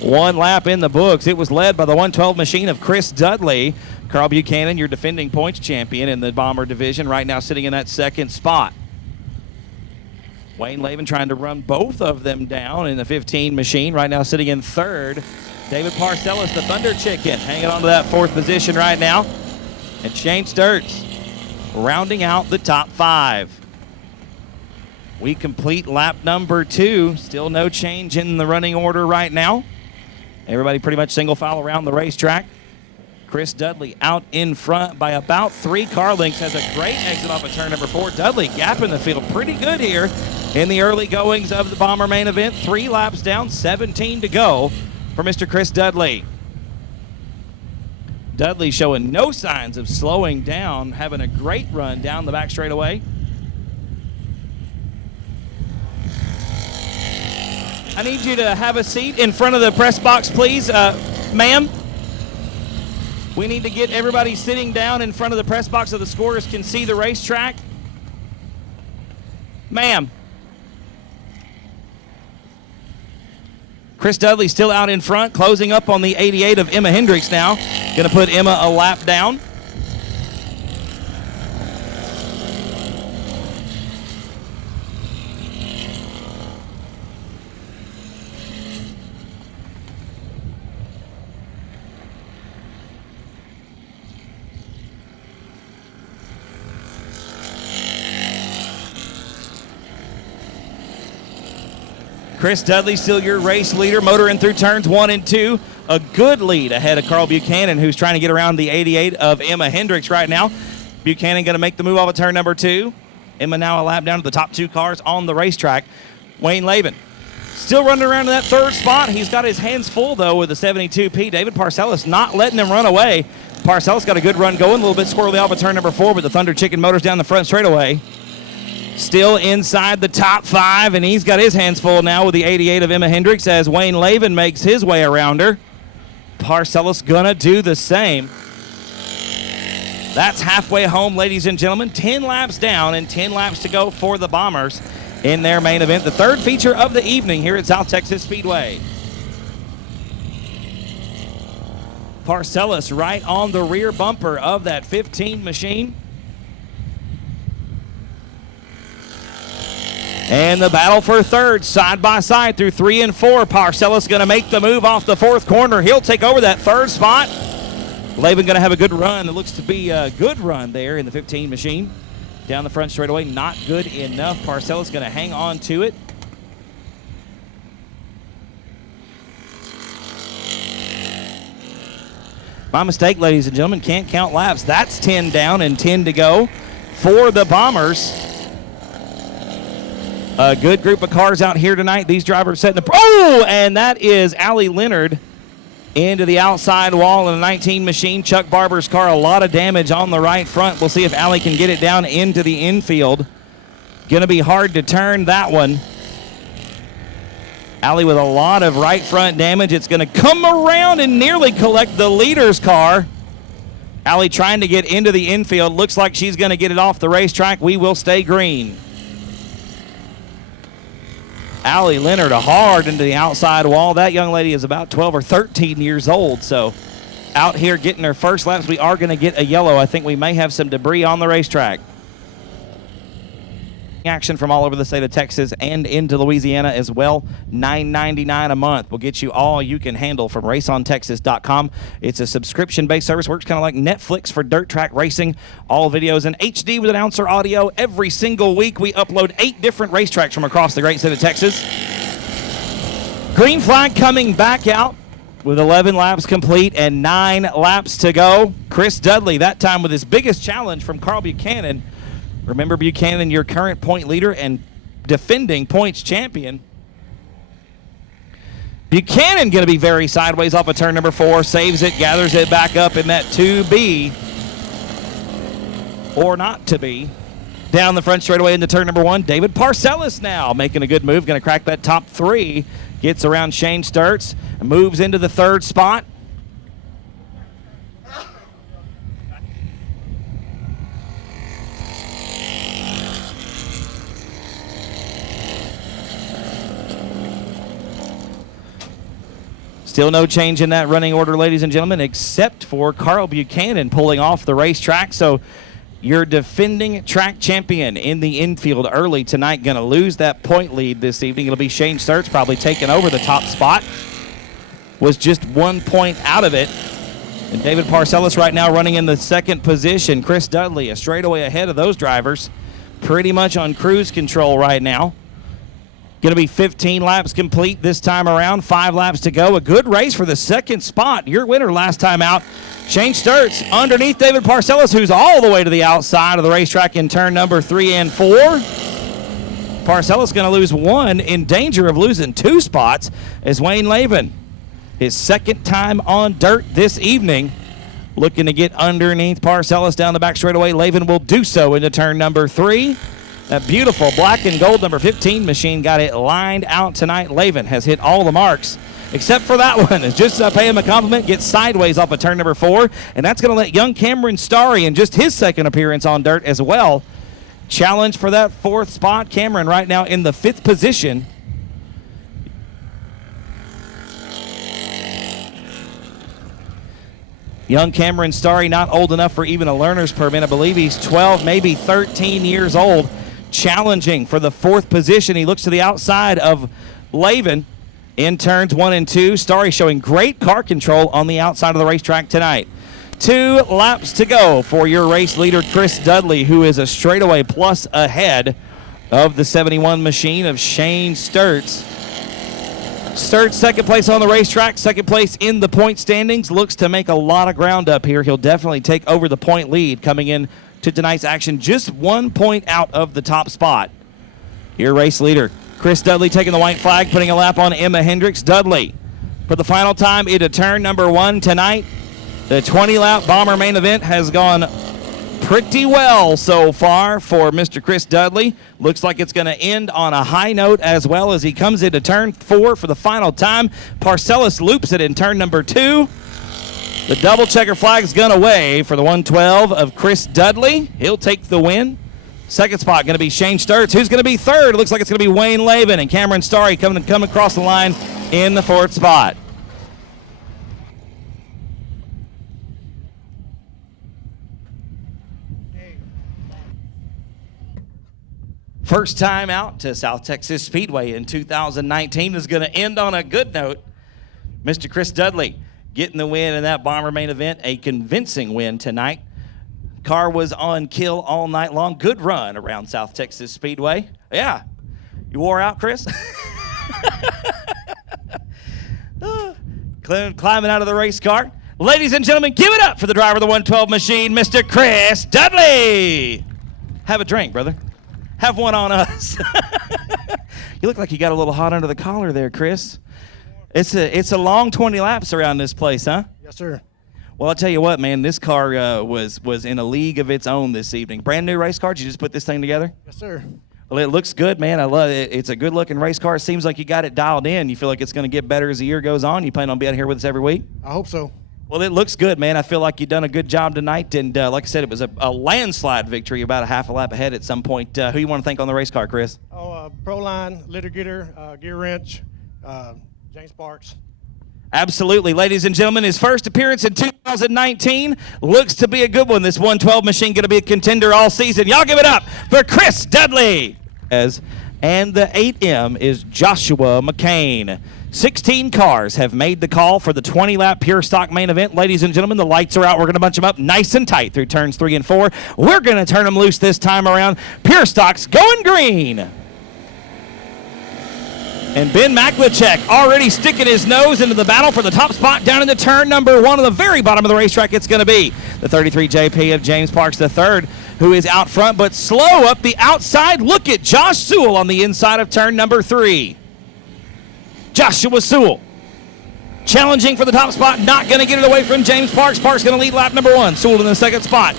1 lap in the books. It was led by the 112 machine of Chris Dudley. Carl Buchanan, your defending points champion in the Bomber division, right now sitting in that 2nd spot. Wayne Lavin trying to run both of them down in the 15 machine, right now sitting in 3rd. David Parcellis, the Thunder Chicken, hanging on to that 4th position right now. And Shane Sturts rounding out the top 5. We complete lap number 2. Still no change in the running order right now. Everybody pretty much single file around the racetrack. Chris Dudley out in front by about 3 car lengths. Has a great exit off of turn number 4. Dudley gapping the field pretty good here in the early goings of the Bomber main event. 3 laps down, 17 to go for Mr. Chris Dudley. Dudley showing no signs of slowing down, having a great run down the back straightaway. I need you to have a seat in front of the press box, please. Ma'am, we need to get everybody sitting down in front of the press box so the scorers can see the racetrack. Ma'am. Chris Dudley still out in front, closing up on the 88 of Emma Hendricks now. Going to put Emma a lap down. Chris Dudley still your race leader, motoring through turns 1 and 2. A good lead ahead of Carl Buchanan, who's trying to get around the 88 of Emma Hendricks right now. Buchanan going to make the move off of turn number 2. Emma now a lap down to the top 2 cars on the racetrack. Wayne Lavin still running around in that 3rd spot. He's got his hands full, though, with the 72P. David Parcellis not letting him run away. Parcellis got a good run going, a little bit squirrely off of turn number 4, but the Thunder Chicken Motors down the front straightaway. Still inside the top 5, and he's got his hands full now with the 88 of Emma Hendricks as Wayne Lavin makes his way around her. Parcellis gonna do the same. That's halfway home, ladies and gentlemen. 10 laps down and 10 laps to go for the Bombers in their main event, the 3rd feature of the evening here at South Texas Speedway. Parcellis right on the rear bumper of that 15 machine. And the battle for 3rd, side by side through 3 and 4. Parcellis going to make the move off the 4th corner. He'll take over that 3rd spot. Lavin going to have a good run. It looks to be a good run there in the 15 machine. Down the front straightaway, not good enough. Parcellis going to hang on to it. My mistake, ladies and gentlemen. Can't count laps. That's 10 down and 10 to go for the Bombers. A good group of cars out here tonight. These drivers setting the... Oh, and that is Allie Leonard into the outside wall in a 19 machine. Chuck Barber's car, a lot of damage on the right front. We'll see if Allie can get it down into the infield. Going to be hard to turn that one. Allie with a lot of right front damage. It's going to come around and nearly collect the leader's car. Allie trying to get into the infield. Looks like she's going to get it off the racetrack. We will stay green. Allie Leonard hard into the outside wall. That young lady is about 12 or 13 years old, so out here getting her first laps. We are going to get a yellow. I think we may have some debris on the racetrack. Action from all over the state of Texas and into Louisiana as well. $9.99 a month will get you all you can handle from raceontexas.com. It's a subscription-based service. Works kind of like Netflix for dirt track racing. All videos in HD with announcer audio. Every single week we upload 8 different racetracks from across the great state of Texas. Green flag coming back out with 11 laps complete and 9 laps to go. Chris Dudley, that time with his biggest challenge from Carl Buchanan. Remember Buchanan, your current point leader and defending points champion. Buchanan going to be very sideways off of turn number 4. Saves it, gathers it back up in that 2B. Or not to be. Down the front straightaway into turn number 1. David Parcellis now making a good move. Going to crack that top 3. Gets around Shane Sturts. Moves into the 3rd spot. Still no change in that running order, ladies and gentlemen, except for Carl Buchanan pulling off the racetrack. So your defending track champion in the infield early tonight going to lose that point lead this evening. It'll be Shane Sturts probably taking over the top spot. Was just 1 point out of it. And David Parcellis right now running in the 2nd position. Chris Dudley a straightaway ahead of those drivers. Pretty much on cruise control right now. Going to be 15 laps complete this time around. 5 laps to go. A good race for the 2nd spot. Your winner last time out, Shane Sturts, underneath David Parcellis, who's all the way to the outside of the racetrack in turn number 3 and 4. Parcellis going to lose 1, in danger of losing 2 spots as Wayne Lavin, his 2nd time on dirt this evening, looking to get underneath Parcellis down the back straightaway. Lavin will do so into turn number 3. That beautiful black and gold number 15 machine got it lined out tonight. Lavin has hit all the marks, except for that one. It's just pay him a compliment, gets sideways off of turn number 4, and that's going to let young Cameron Starry, in just his 2nd appearance on dirt as well, challenge for that 4th spot. Cameron right now in the 5th position. Young Cameron Starry, not old enough for even a learner's permit. I believe he's 12, maybe 13 years old. Challenging for the 4th position. He looks to the outside of Lavin in turns 1 and 2. Starry showing great car control on the outside of the racetrack tonight. 2 laps to go for your race leader, Chris Dudley, who is a straightaway plus ahead of the 71 machine of Shane Sturts. Sturts 2nd place on the racetrack, 2nd place in the point standings. Looks to make a lot of ground up here. He'll definitely take over the point lead coming in to tonight's action, just 1 point out of the top spot. Your race leader, Chris Dudley, taking the white flag, putting a lap on Emma Hendricks. Dudley, for the final time into turn number 1 tonight. The 20-lap Bomber main event has gone pretty well so far for Mr. Chris Dudley. Looks like it's going to end on a high note as well as he comes into turn 4 for the final time. Parcellis loops it in turn number 2. The double checker flag's gone away for the 112 of Chris Dudley. He'll take the win. 2nd spot going to be Shane Sturts. Who's going to be 3rd? Looks like it's going to be Wayne Lavin, and Cameron Starry coming across the line in the 4th spot. First time out to South Texas Speedway in 2019 is going to end on a good note. Mr. Chris Dudley getting the win in that Bomber main event, a convincing win tonight. Car was on kill all night long. Good run around South Texas Speedway. Yeah. You wore out, Chris? Climbing out of the race car. Ladies and gentlemen, give it up for the driver of the 112 machine, Mr. Chris Dudley. Have a drink, brother. Have one on us. You look like you got a little hot under the collar there, Chris. It's a long 20 laps around this place, huh? Yes, sir. Well, I'll tell you what, man, this car was in a league of its own this evening. Brand new race car. Did you just put this thing together? Yes, sir. Well, it looks good, man. I love it. It's a good-looking race car. It seems like you got it dialed in. You feel like it's going to get better as the year goes on. You plan on being here with us every week? I hope so. Well, it looks good, man. I feel like you've done a good job tonight. And like I said, it was a landslide victory, about a half a lap ahead at some point. Who you want to thank on the race car, Chris? Proline, litter getter, gear wrench, James Parks. Absolutely. Ladies and gentlemen, his first appearance in 2019 looks to be a good one. This 112 machine going to be a contender all season. Y'all give it up for Chris Dudley. And the 8M is Joshua McCain. 16 cars have made the call for the 20-lap Pure Stock main event. Ladies and gentlemen, the lights are out. We're going to bunch them up nice and tight through turns 3 and 4. We're going to turn them loose this time around. Pure Stock's going green. And Ben Maklachek already sticking his nose into the battle for the top spot down into turn number 1 on the very bottom of the racetrack. It's going to be the 33 JP of James Parks III, who is out front, but slow up the outside. Look at Josh Sewell on the inside of turn number 3. Joshua Sewell challenging for the top spot, not going to get it away from James Parks. Parks going to lead lap number 1. Sewell in the second spot.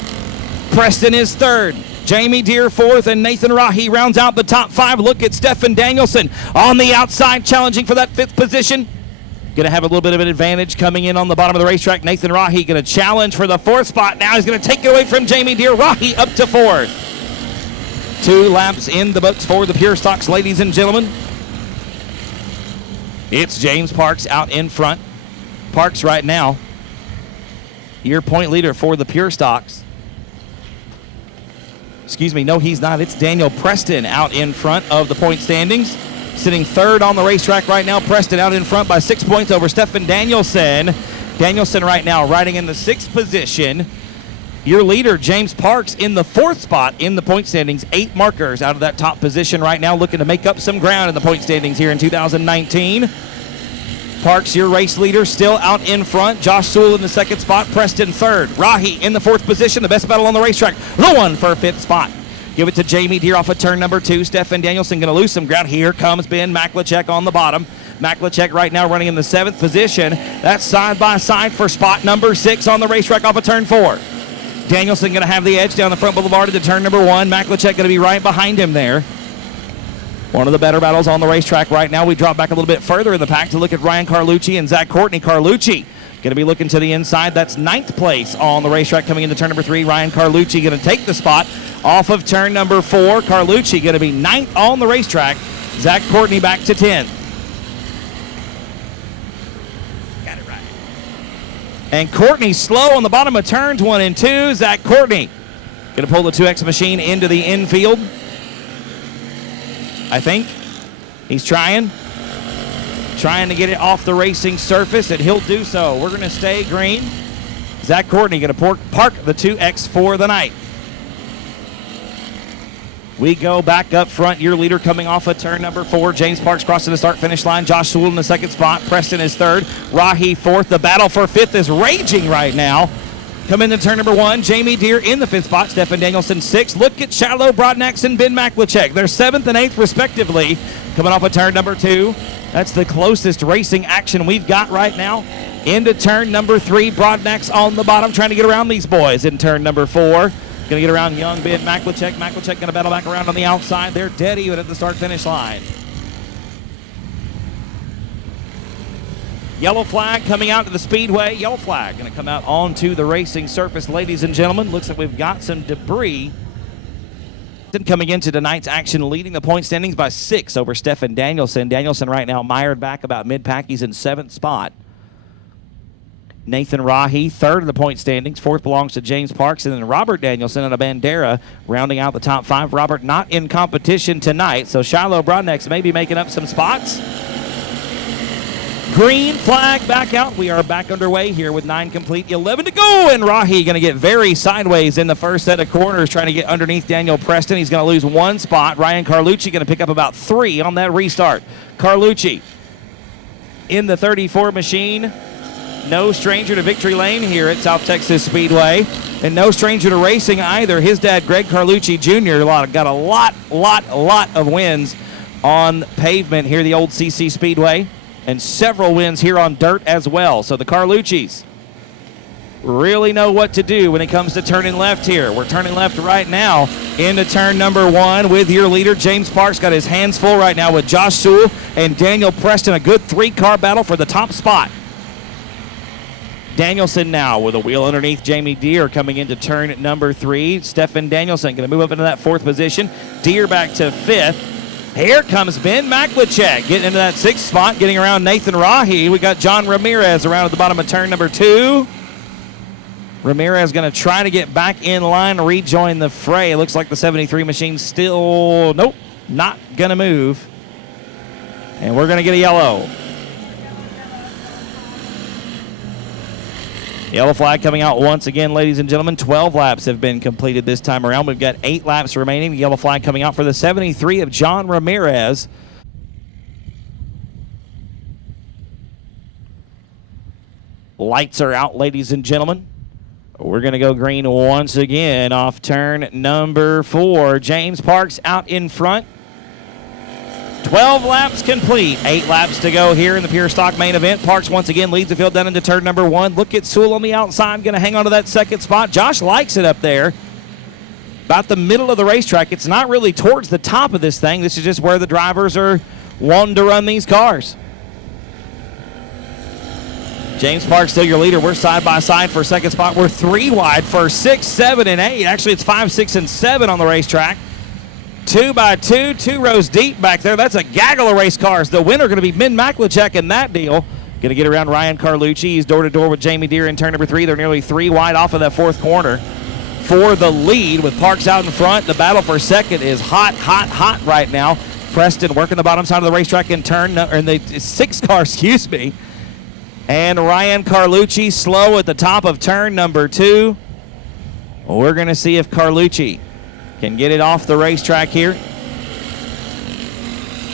Preston is third. Jamie Deere fourth, and Nathan Rahi rounds out the top 5. Look at Stephen Danielson on the outside challenging for that 5th position. Going to have a little bit of an advantage coming in on the bottom of the racetrack. Nathan Rahi going to challenge for the 4th spot. Now he's going to take it away from Jamie Deere. Rahi up to 4th. 2 laps in the books for the Pure Stocks, ladies and gentlemen. It's James Parks out in front. Parks right now, your point leader for the Pure Stocks. Excuse me, no, he's not. It's Daniel Preston out in front of the point standings. Sitting 3rd on the racetrack right now. Preston out in front by 6 points over Stephen Danielson. Danielson right now riding in the 6th position. Your leader, James Parks, in the 4th spot in the point standings. 8 markers out of that top position right now, looking to make up some ground in the point standings here in 2019. Parks, your race leader, still out in front. Josh Sewell in the 2nd spot. Preston 3rd. Rahi in the 4th position. The best battle on the racetrack. The one for 5th spot. Give it to Jamie Deere off of turn number 2. Stephen Danielson going to lose some ground. Here comes Ben Maklachek on the bottom. Maklachek right now running in the 7th position. That's side by side for spot number 6 on the racetrack off of turn 4. Danielson going to have the edge down the front boulevard to turn number 1. Maklachek going to be right behind him there. One of the better battles on the racetrack right now. We drop back a little bit further in the pack to look at Ryan Carlucci and Zach Courtney. Carlucci going to be looking to the inside. That's 9th place on the racetrack coming into turn number 3. Ryan Carlucci going to take the spot off of turn number 4. Carlucci going to be 9th on the racetrack. Zach Courtney back to 10th. Got it right. And Courtney slow on the bottom of turns 1 and 2. Zach Courtney going to pull the 2X machine into the infield. I think he's trying to get it off the racing surface, and he'll do so. We're going to stay green. Zach Courtney going to park the 2X for the night. We go back up front. Your leader coming off of turn number 4. James Parks crossing the start-finish line. Josh Sewell in the 2nd spot. Preston is 3rd. Rahi 4th. The battle for 5th is raging right now. Coming to turn number 1, Jamie Deere in the 5th spot. Stephen Danielson 6th. Look at Shiloh Brodnax and Ben Maklachek. They're 7th and 8th respectively. Coming off of turn number 2. That's the closest racing action we've got right now. Into turn number 3. Brodnax on the bottom trying to get around these boys in turn number 4. Going to get around young Ben Maklachek. Maklachek going to battle back around on the outside. They're dead even at the start-finish line. Yellow flag coming out to the speedway. Yellow flag going to come out onto the racing surface, ladies and gentlemen. Looks like we've got some debris. Coming into tonight's action, leading the point standings by 6 over Stephen Danielson. Danielson right now mired back about mid-pack. He's in 7th spot. Nathan Rahi, 3rd in the point standings. 4th belongs to James Parks. And then Robert Danielson and a Bandera rounding out the top 5. Robert not in competition tonight, so Shiloh Brodnax may be making up some spots. Green flag back out. We are back underway here with 9 complete, 11 to go. And Rahi going to get very sideways in the first set of corners, trying to get underneath Daniel Preston. He's going to lose 1 spot. Ryan Carlucci going to pick up about 3 on that restart. Carlucci in the 34 machine. No stranger to victory lane here at South Texas Speedway. And no stranger to racing either. His dad, Greg Carlucci Jr., got a lot of wins on pavement here at the old CC Speedway. and several wins here on dirt as well. So the Carluccis really know what to do when it comes to turning left here. We're turning left right now into turn number 1 with your leader. James Parks got his hands full right now with Josh Sewell and Daniel Preston. A good 3-car battle for the top spot. Danielson now with a wheel underneath Jamie Deere coming into turn number 3. Stefan Danielson going to move up into that 4th position. Deere back to 5th. Here comes Ben Maklachek getting into that 6th spot, getting around Nathan Rahi. We got John Ramirez around at the bottom of turn number 2. Ramirez going to try to get back in line, rejoin the fray. It looks like the 73 machine still, nope, not going to move. And we're going to get a yellow. Yellow flag coming out once again, ladies and gentlemen. 12 laps have been completed this time around. We've got 8 laps remaining. The yellow flag coming out for the 73 of John Ramirez. Lights are out, ladies and gentlemen. We're going to go green once again off turn number 4. James Parks out in front. 12 laps complete. 8 laps to go here in the pure stock main event. Parks once again leads the field down into turn number 1. Look at Sewell on the outside, going to hang on to that 2nd spot. Josh likes it up there. About the middle of the racetrack. It's not really towards the top of this thing. This is just where the drivers are wanting to run these cars. James Parks still your leader. We're side by side for 2nd spot. We're 3 wide for 6, 7, and 8. Actually, it's 5, 6, and 7 on the racetrack. 2 by 2, 2 rows deep back there. That's a gaggle of race cars. The winner going to be Ben Maklachek in that deal. Going to get around Ryan Carlucci. He's door-to-door with Jamie Deere in turn number 3. They're nearly 3 wide off of that 4th corner for the lead with Parks out in front. The battle for 2nd is hot, hot, hot right now. Preston working the bottom side of the racetrack in turn, or in the 6 car, excuse me. And Ryan Carlucci slow at the top of turn number 2. We're going to see if Carlucci can get it off the racetrack here.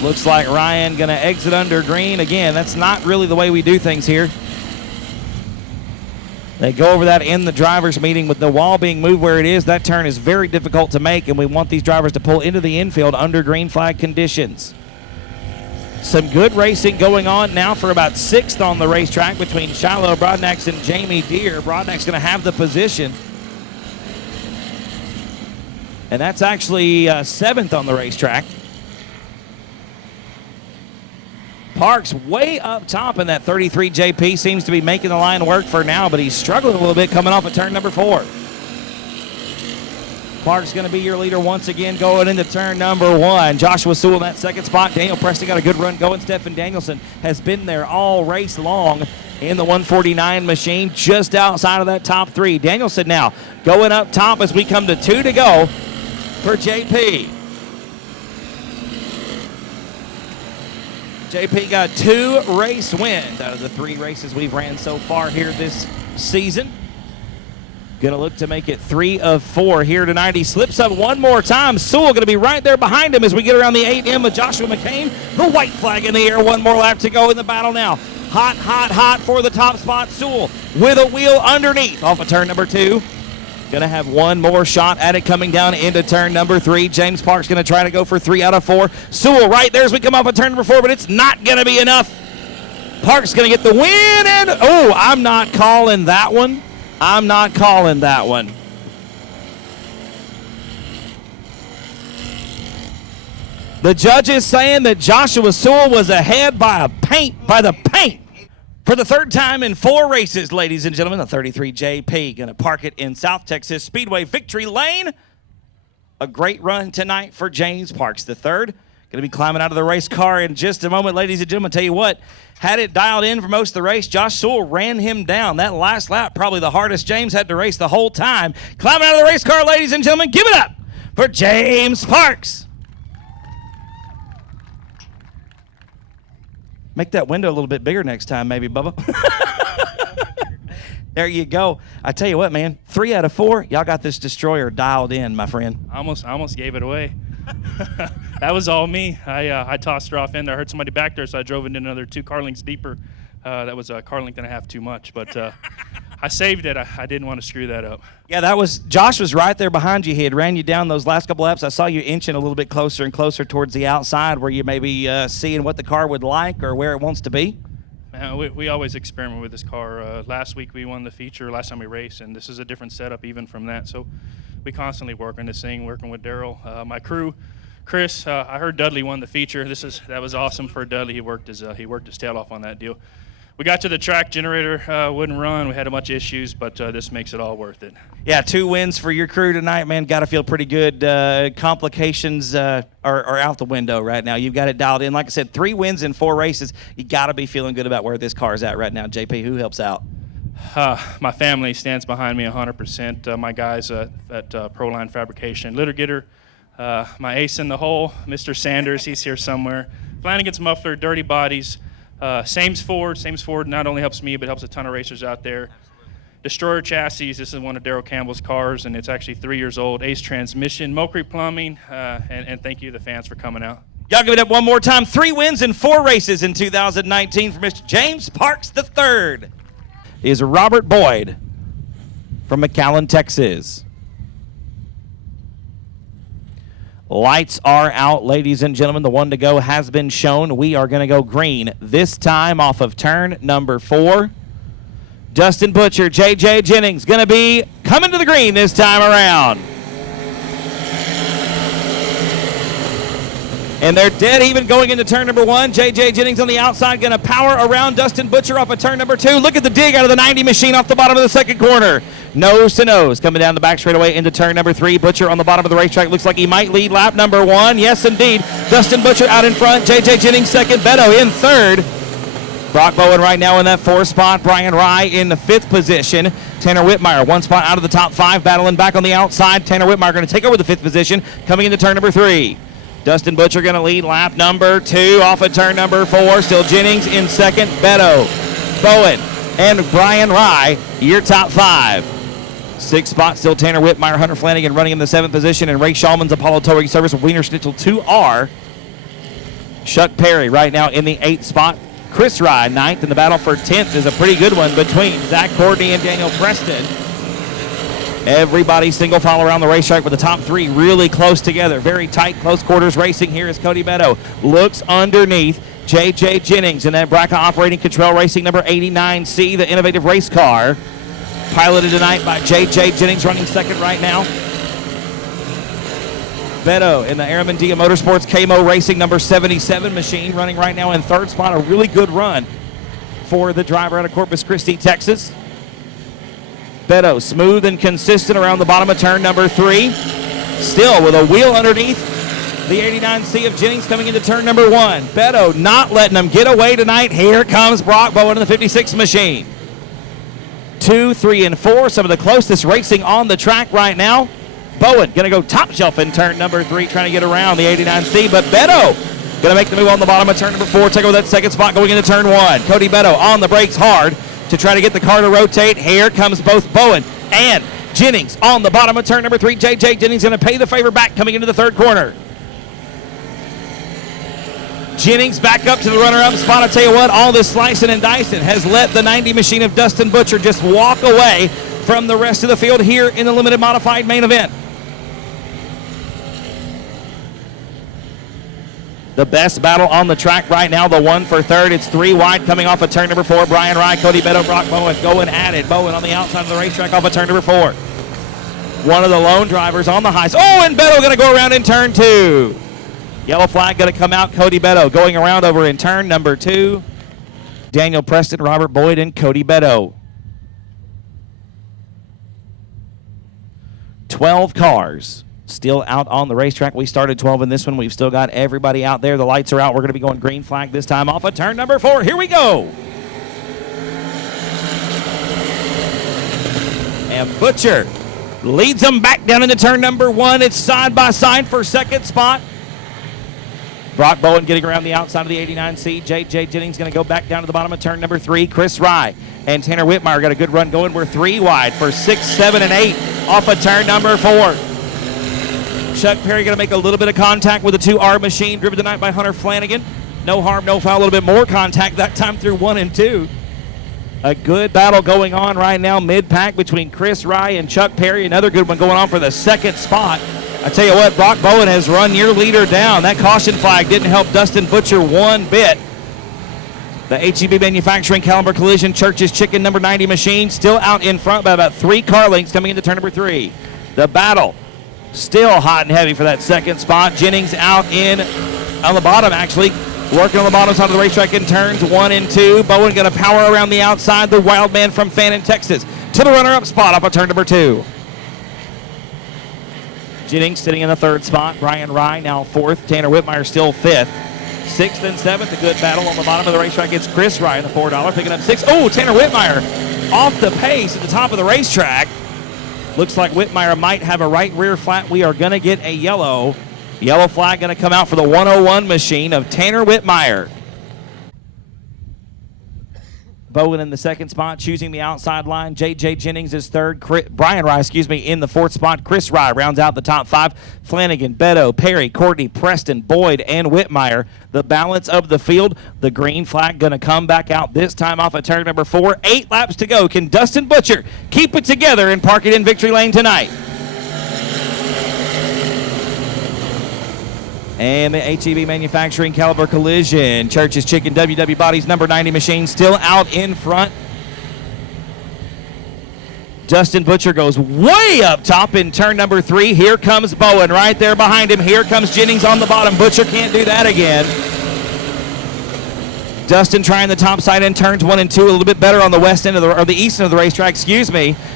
Looks like Ryan going to exit under green. Again, that's not really the way we do things here. They go over that in the driver's meeting with the wall being moved where it is. That turn is very difficult to make, and we want these drivers to pull into the infield under green flag conditions. Some good racing going on now for about 6th on the racetrack between Shiloh Broadnax and Jamie Deere. Broadnax going to have the position. And that's actually 7th on the racetrack. Parks way up top in that 33 JP seems to be making the line work for now, but he's struggling a little bit coming off of turn number 4. Parks going to be your leader once again going into turn number 1. Joshua Sewell in that 2nd spot. Daniel Preston got a good run going. Stefan Danielson has been there all race long in the 149 machine just outside of that top 3. Danielson now going up top as we come to 2 to go for JP. JP got 2 race wins out of the 3 races we've ran so far here this season. Going to look to make it 3 of 4 here tonight. He slips up one more time. Sewell going to be right there behind him as we get around the 8M of Joshua McCain. The white flag in the air. One more lap to go in the battle now. Hot, hot, hot for the top spot. Sewell with a wheel underneath off of turn number 2. Going to have one more shot at it coming down into turn number 3. James Parks going to try to go for 3 out of 4. Sewell right there as we come off of turn number 4, but it's not going to be enough. Parks going to get the win, and oh, I'm not calling that one. I'm not calling that one. The judge is saying that Joshua Sewell was ahead by the paint. For the 3rd time in 4 races, ladies and gentlemen, the 33 JP going to park it in South Texas Speedway victory lane. A great run tonight for James Parks the 3rd. Going to be climbing out of the race car in just a moment, ladies and gentlemen. Tell you what, had it dialed in for most of the race, Josh Sewell ran him down. That last lap, probably the hardest James had to race the whole time. Climbing out of the race car, ladies and gentlemen, give it up for James Parks. Make that window a little bit bigger next time, maybe, Bubba. There you go. I tell you what, man, 3 out of 4, y'all got this destroyer dialed in, my friend. I almost gave it away. That was all me. I tossed her off in there. I heard somebody back there, so I drove it in another 2 car lengths deeper. That was a car length and a half too much. But I saved it. I didn't want to screw that up. Yeah, Josh was right there behind you. He had ran you down those last couple laps. I saw you inching a little bit closer and closer towards the outside where you may be seeing what the car would like or where it wants to be. We always experiment with this car. Last week we won the feature, last time we raced, and this is a different setup even from that. So we constantly work on this thing, working with Daryl. My crew, Chris, I heard Dudley won the feature. That was awesome for Dudley. He worked his tail off on that deal. We got to the track, generator wouldn't run. We had a bunch of issues, but this makes it all worth it. Yeah, 2 wins for your crew tonight, man. Got to feel pretty good. Complications are out the window right now. You've got it dialed in. Like I said, 3 wins in 4 races. You got to be feeling good about where this car's at right now. JP, who helps out? My family stands behind me 100%. My guys at Proline Fabrication. Litter getter, my ace in the hole, Mr. Sanders, he's here somewhere. Flanagan's Muffler, Dirty Bodies. Sames Ford not only helps me, but helps a ton of racers out there. Destroyer Chassis, this is one of Daryl Campbell's cars, and it's actually 3 years old. Ace Transmission, Mokri Plumbing, and thank you, the fans, for coming out. Y'all give it up one more time. 3 wins in 4 races in 2019 for Mr. James Parks III. Is Robert Boyd from McAllen, Texas. Lights are out, ladies and gentlemen. The 1 to go has been shown. We are going to go green this time off of turn number 4. Dustin Butcher, J.J. Jennings, going to be coming to the green this time around. And they're dead even going into turn number 1. J.J. Jennings on the outside, going to power around Dustin Butcher off of turn number 2. Look at the dig out of the 90 machine off the bottom of the second corner. Nose to nose, coming down the back straightaway into turn number 3. Butcher on the bottom of the racetrack. Looks like he might lead lap number 1. Yes, indeed. Dustin Butcher out in front. J.J. Jennings second. Beto in third. Brock Bowen right now in that 4th spot. Brian Rye in the 5th position. Tanner Whitmire 1 spot out of the top 5, battling back on the outside. Tanner Whitmire going to take over the 5th position, coming into turn number 3. Dustin Butcher going to lead lap number 2 off of turn number 4. Still Jennings in second. Beto, Bowen, and Brian Rye, your top 5. 6th spot, still Tanner Whitmire, Hunter Flanagan running in the 7th position, and Ray Shulman's Apollo Towing Service with Wiener Schnitzel 2R. Chuck Perry right now in the 8th spot. Chris Rye 9th, and the battle for 10th is a pretty good one between Zach Courtney and Daniel Preston. Everybody single file around the racetrack with the top 3 really close together. Very tight, close quarters racing here as Cody Meadow looks underneath J.J. Jennings in that BRCA Operating Control Racing number 89C, the innovative race car. Piloted tonight by J.J. Jennings, running second right now. Beto in the Aramandia Motorsports KMO Racing number 77 machine, running right now in 3rd spot. A really good run for the driver out of Corpus Christi, Texas. Beto smooth and consistent around the bottom of turn number 3. Still with a wheel underneath the 89C of Jennings coming into turn number 1. Beto not letting them get away tonight. Here comes Brock Bowen in the 56 machine. 2, 3, and 4, some of the closest racing on the track right now. Bowen going to go top shelf in turn number 3, trying to get around the 89C, but Beto going to make the move on the bottom of turn number 4, take over that 2nd spot going into turn 1. Cody Meadow on the brakes hard to try to get the car to rotate. Here comes both Bowen and Jennings on the bottom of turn number 3. J.J. Jennings going to pay the favor back coming into the 3rd corner. Jennings back up to the runner-up spot. I'll tell you what, all this slicing and dicing has let the 90 machine of Dustin Butcher just walk away from the rest of the field here in the limited modified main event. The best battle on the track right now, the 1 for 3rd. It's 3 wide coming off of turn number 4. Brian Rye, Cody Meadow, Brock Bowen going at it. Bowen on the outside of the racetrack off of turn number 4. One of the lone drivers on the highs. Oh, and Beto going to go around in turn 2. Yellow flag going to come out. Cody Beto going around over in turn number 2. Daniel Preston, Robert Boyd, and Cody Beto. 12 cars still out on the racetrack. We started 12 in this one. We've still got everybody out there. The lights are out. We're going to be going green flag this time off of turn number 4. Here we go. And Butcher leads them back down into turn number 1. It's side by side for 2nd spot. Brock Bowen getting around the outside of the 89C. J.J. Jennings going to go back down to the bottom of turn number 3. Chris Rye and Tanner Whitmire got a good run going. We're 3 wide for 6, 7, and 8 off of turn number 4. Chuck Perry going to make a little bit of contact with the 2R machine, driven tonight by Hunter Flanagan. No harm, no foul, a little bit more contact that time through 1 and 2. A good battle going on right now mid-pack between Chris Rye and Chuck Perry. Another good one going on for the second spot. I tell you what, Brock Bowen has run your leader down. That caution flag didn't help Dustin Butcher one bit. The HEB Manufacturing Caliber Collision Church's Chicken number 90 machine still out in front by about 3 car lengths coming into turn number 3. The battle still hot and heavy for that second spot. Jennings out on the bottom, actually. Working on the bottom side of the racetrack in turns 1 and 2. Bowen going to power around the outside. The wild man from Fannin, Texas, to the runner-up spot off of turn number 2. Jennings sitting in the 3rd spot. Brian Rye now 4th. Tanner Whitmire still 5th. 6th and 7th, a good battle on the bottom of the racetrack. It's Chris Rye in the $4, picking up 6. Oh, Tanner Whitmire off the pace at the top of the racetrack. Looks like Whitmire might have a right rear flat. We are going to get a yellow. Yellow flag going to come out for the 101 machine of Tanner Whitmire. Bowen in the 2nd spot, choosing the outside line. J.J. Jennings is 3rd. Brian Rye, in the 4th spot. Chris Rye rounds out the top 5. Flanagan, Beto, Perry, Courtney, Preston, Boyd, and Whitmire. The balance of the field. The green flag going to come back out this time off of turn number 4. 8 laps to go. Can Dustin Butcher keep it together and park it in victory lane tonight? And the HEB Manufacturing Caliber Collision Church's Chicken WW Bodies number 90 machine still out in front. Dustin Butcher goes way up top in turn number 3. Here comes Bowen right there behind him. Here comes Jennings on the bottom. Butcher can't do that again. Dustin trying the top side in turns 1 and 2, a little bit better on the west end of the east end of the racetrack,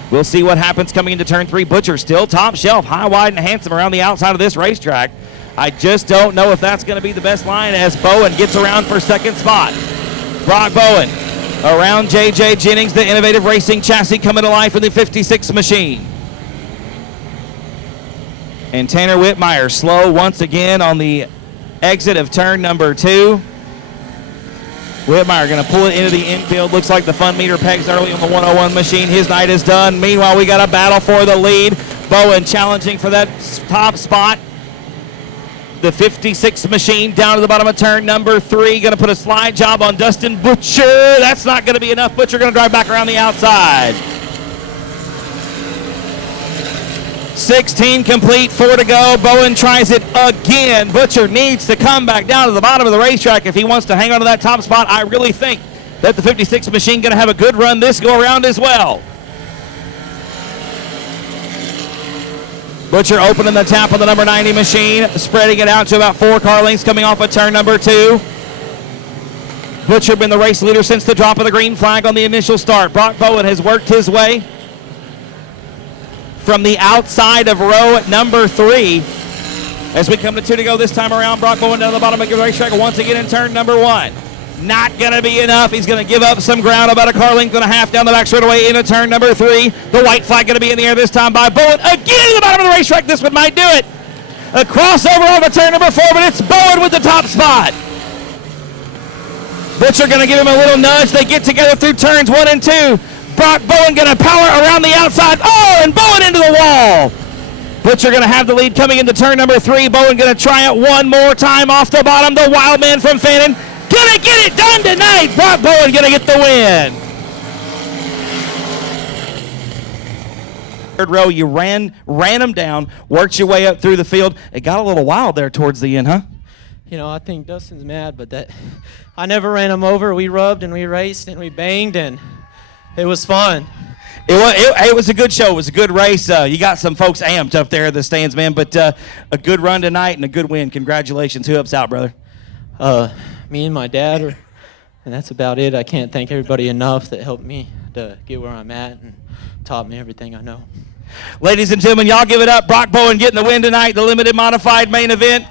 We'll see what happens coming into turn 3. Butcher still top shelf, high, wide, and handsome around the outside of this racetrack. I just don't know if that's going to be the best line as Bowen gets around for 2nd spot. Brock Bowen around J.J. Jennings, the innovative racing chassis coming to life in the 56 machine. And Tanner Whitmire slow once again on the exit of turn number 2. Whitmire going to pull it into the infield. Looks like the fun meter pegs early on the 101 machine. His night is done. Meanwhile, we got a battle for the lead. Bowen challenging for that top spot. The 56 machine down to the bottom of turn number 3. Going to put a slide job on Dustin Butcher. That's not going to be enough. Butcher going to drive back around the outside. 16 complete, 4 to go. Bowen tries it again. Butcher needs to come back down to the bottom of the racetrack if he wants to hang on to that top spot. I really think that the 56 machine going to have a good run this go around as well. Butcher opening the tap on the number 90 machine, spreading it out to about 4 car lengths coming off of turn number 2. Butcher been the race leader since the drop of the green flag on the initial start. Brock Bowen has worked his way from the outside of row number 3. As we come to 2 to go this time around, Brock Bowen down the bottom of the racetrack once again in turn number 1. Not going to be enough. He's going to give up some ground, about a car length and a half down the back straightaway into turn number 3. The white flag going to be in the air this time by Bowen. Again to the bottom of the racetrack. This one might do it. A crossover over turn number 4, but it's Bowen with the top spot. Butcher going to give him a little nudge. They get together through turns 1 and 2. Brock Bowen going to power around the outside. Oh, and Bowen into the wall. Butcher going to have the lead coming into turn number 3. Bowen going to try it one more time off the bottom. The wild man from Fannin. Gonna get it done tonight. Brock Bowen gonna get the win. Third row, you ran them down, worked your way up through the field. It got a little wild there towards the end, huh? You know, I think Dustin's mad, but I never ran him over. We rubbed and we raced and we banged, and it was fun. It was a good show. It was a good race. You got some folks amped up there in the stands, man, but a good run tonight and a good win. Congratulations. Who helps out, brother? Me and my dad, and that's about it. I can't thank everybody enough that helped me to get where I'm at and taught me everything I know. Ladies and gentlemen, y'all give it up. Brock Bowen getting the win tonight, the limited modified main event.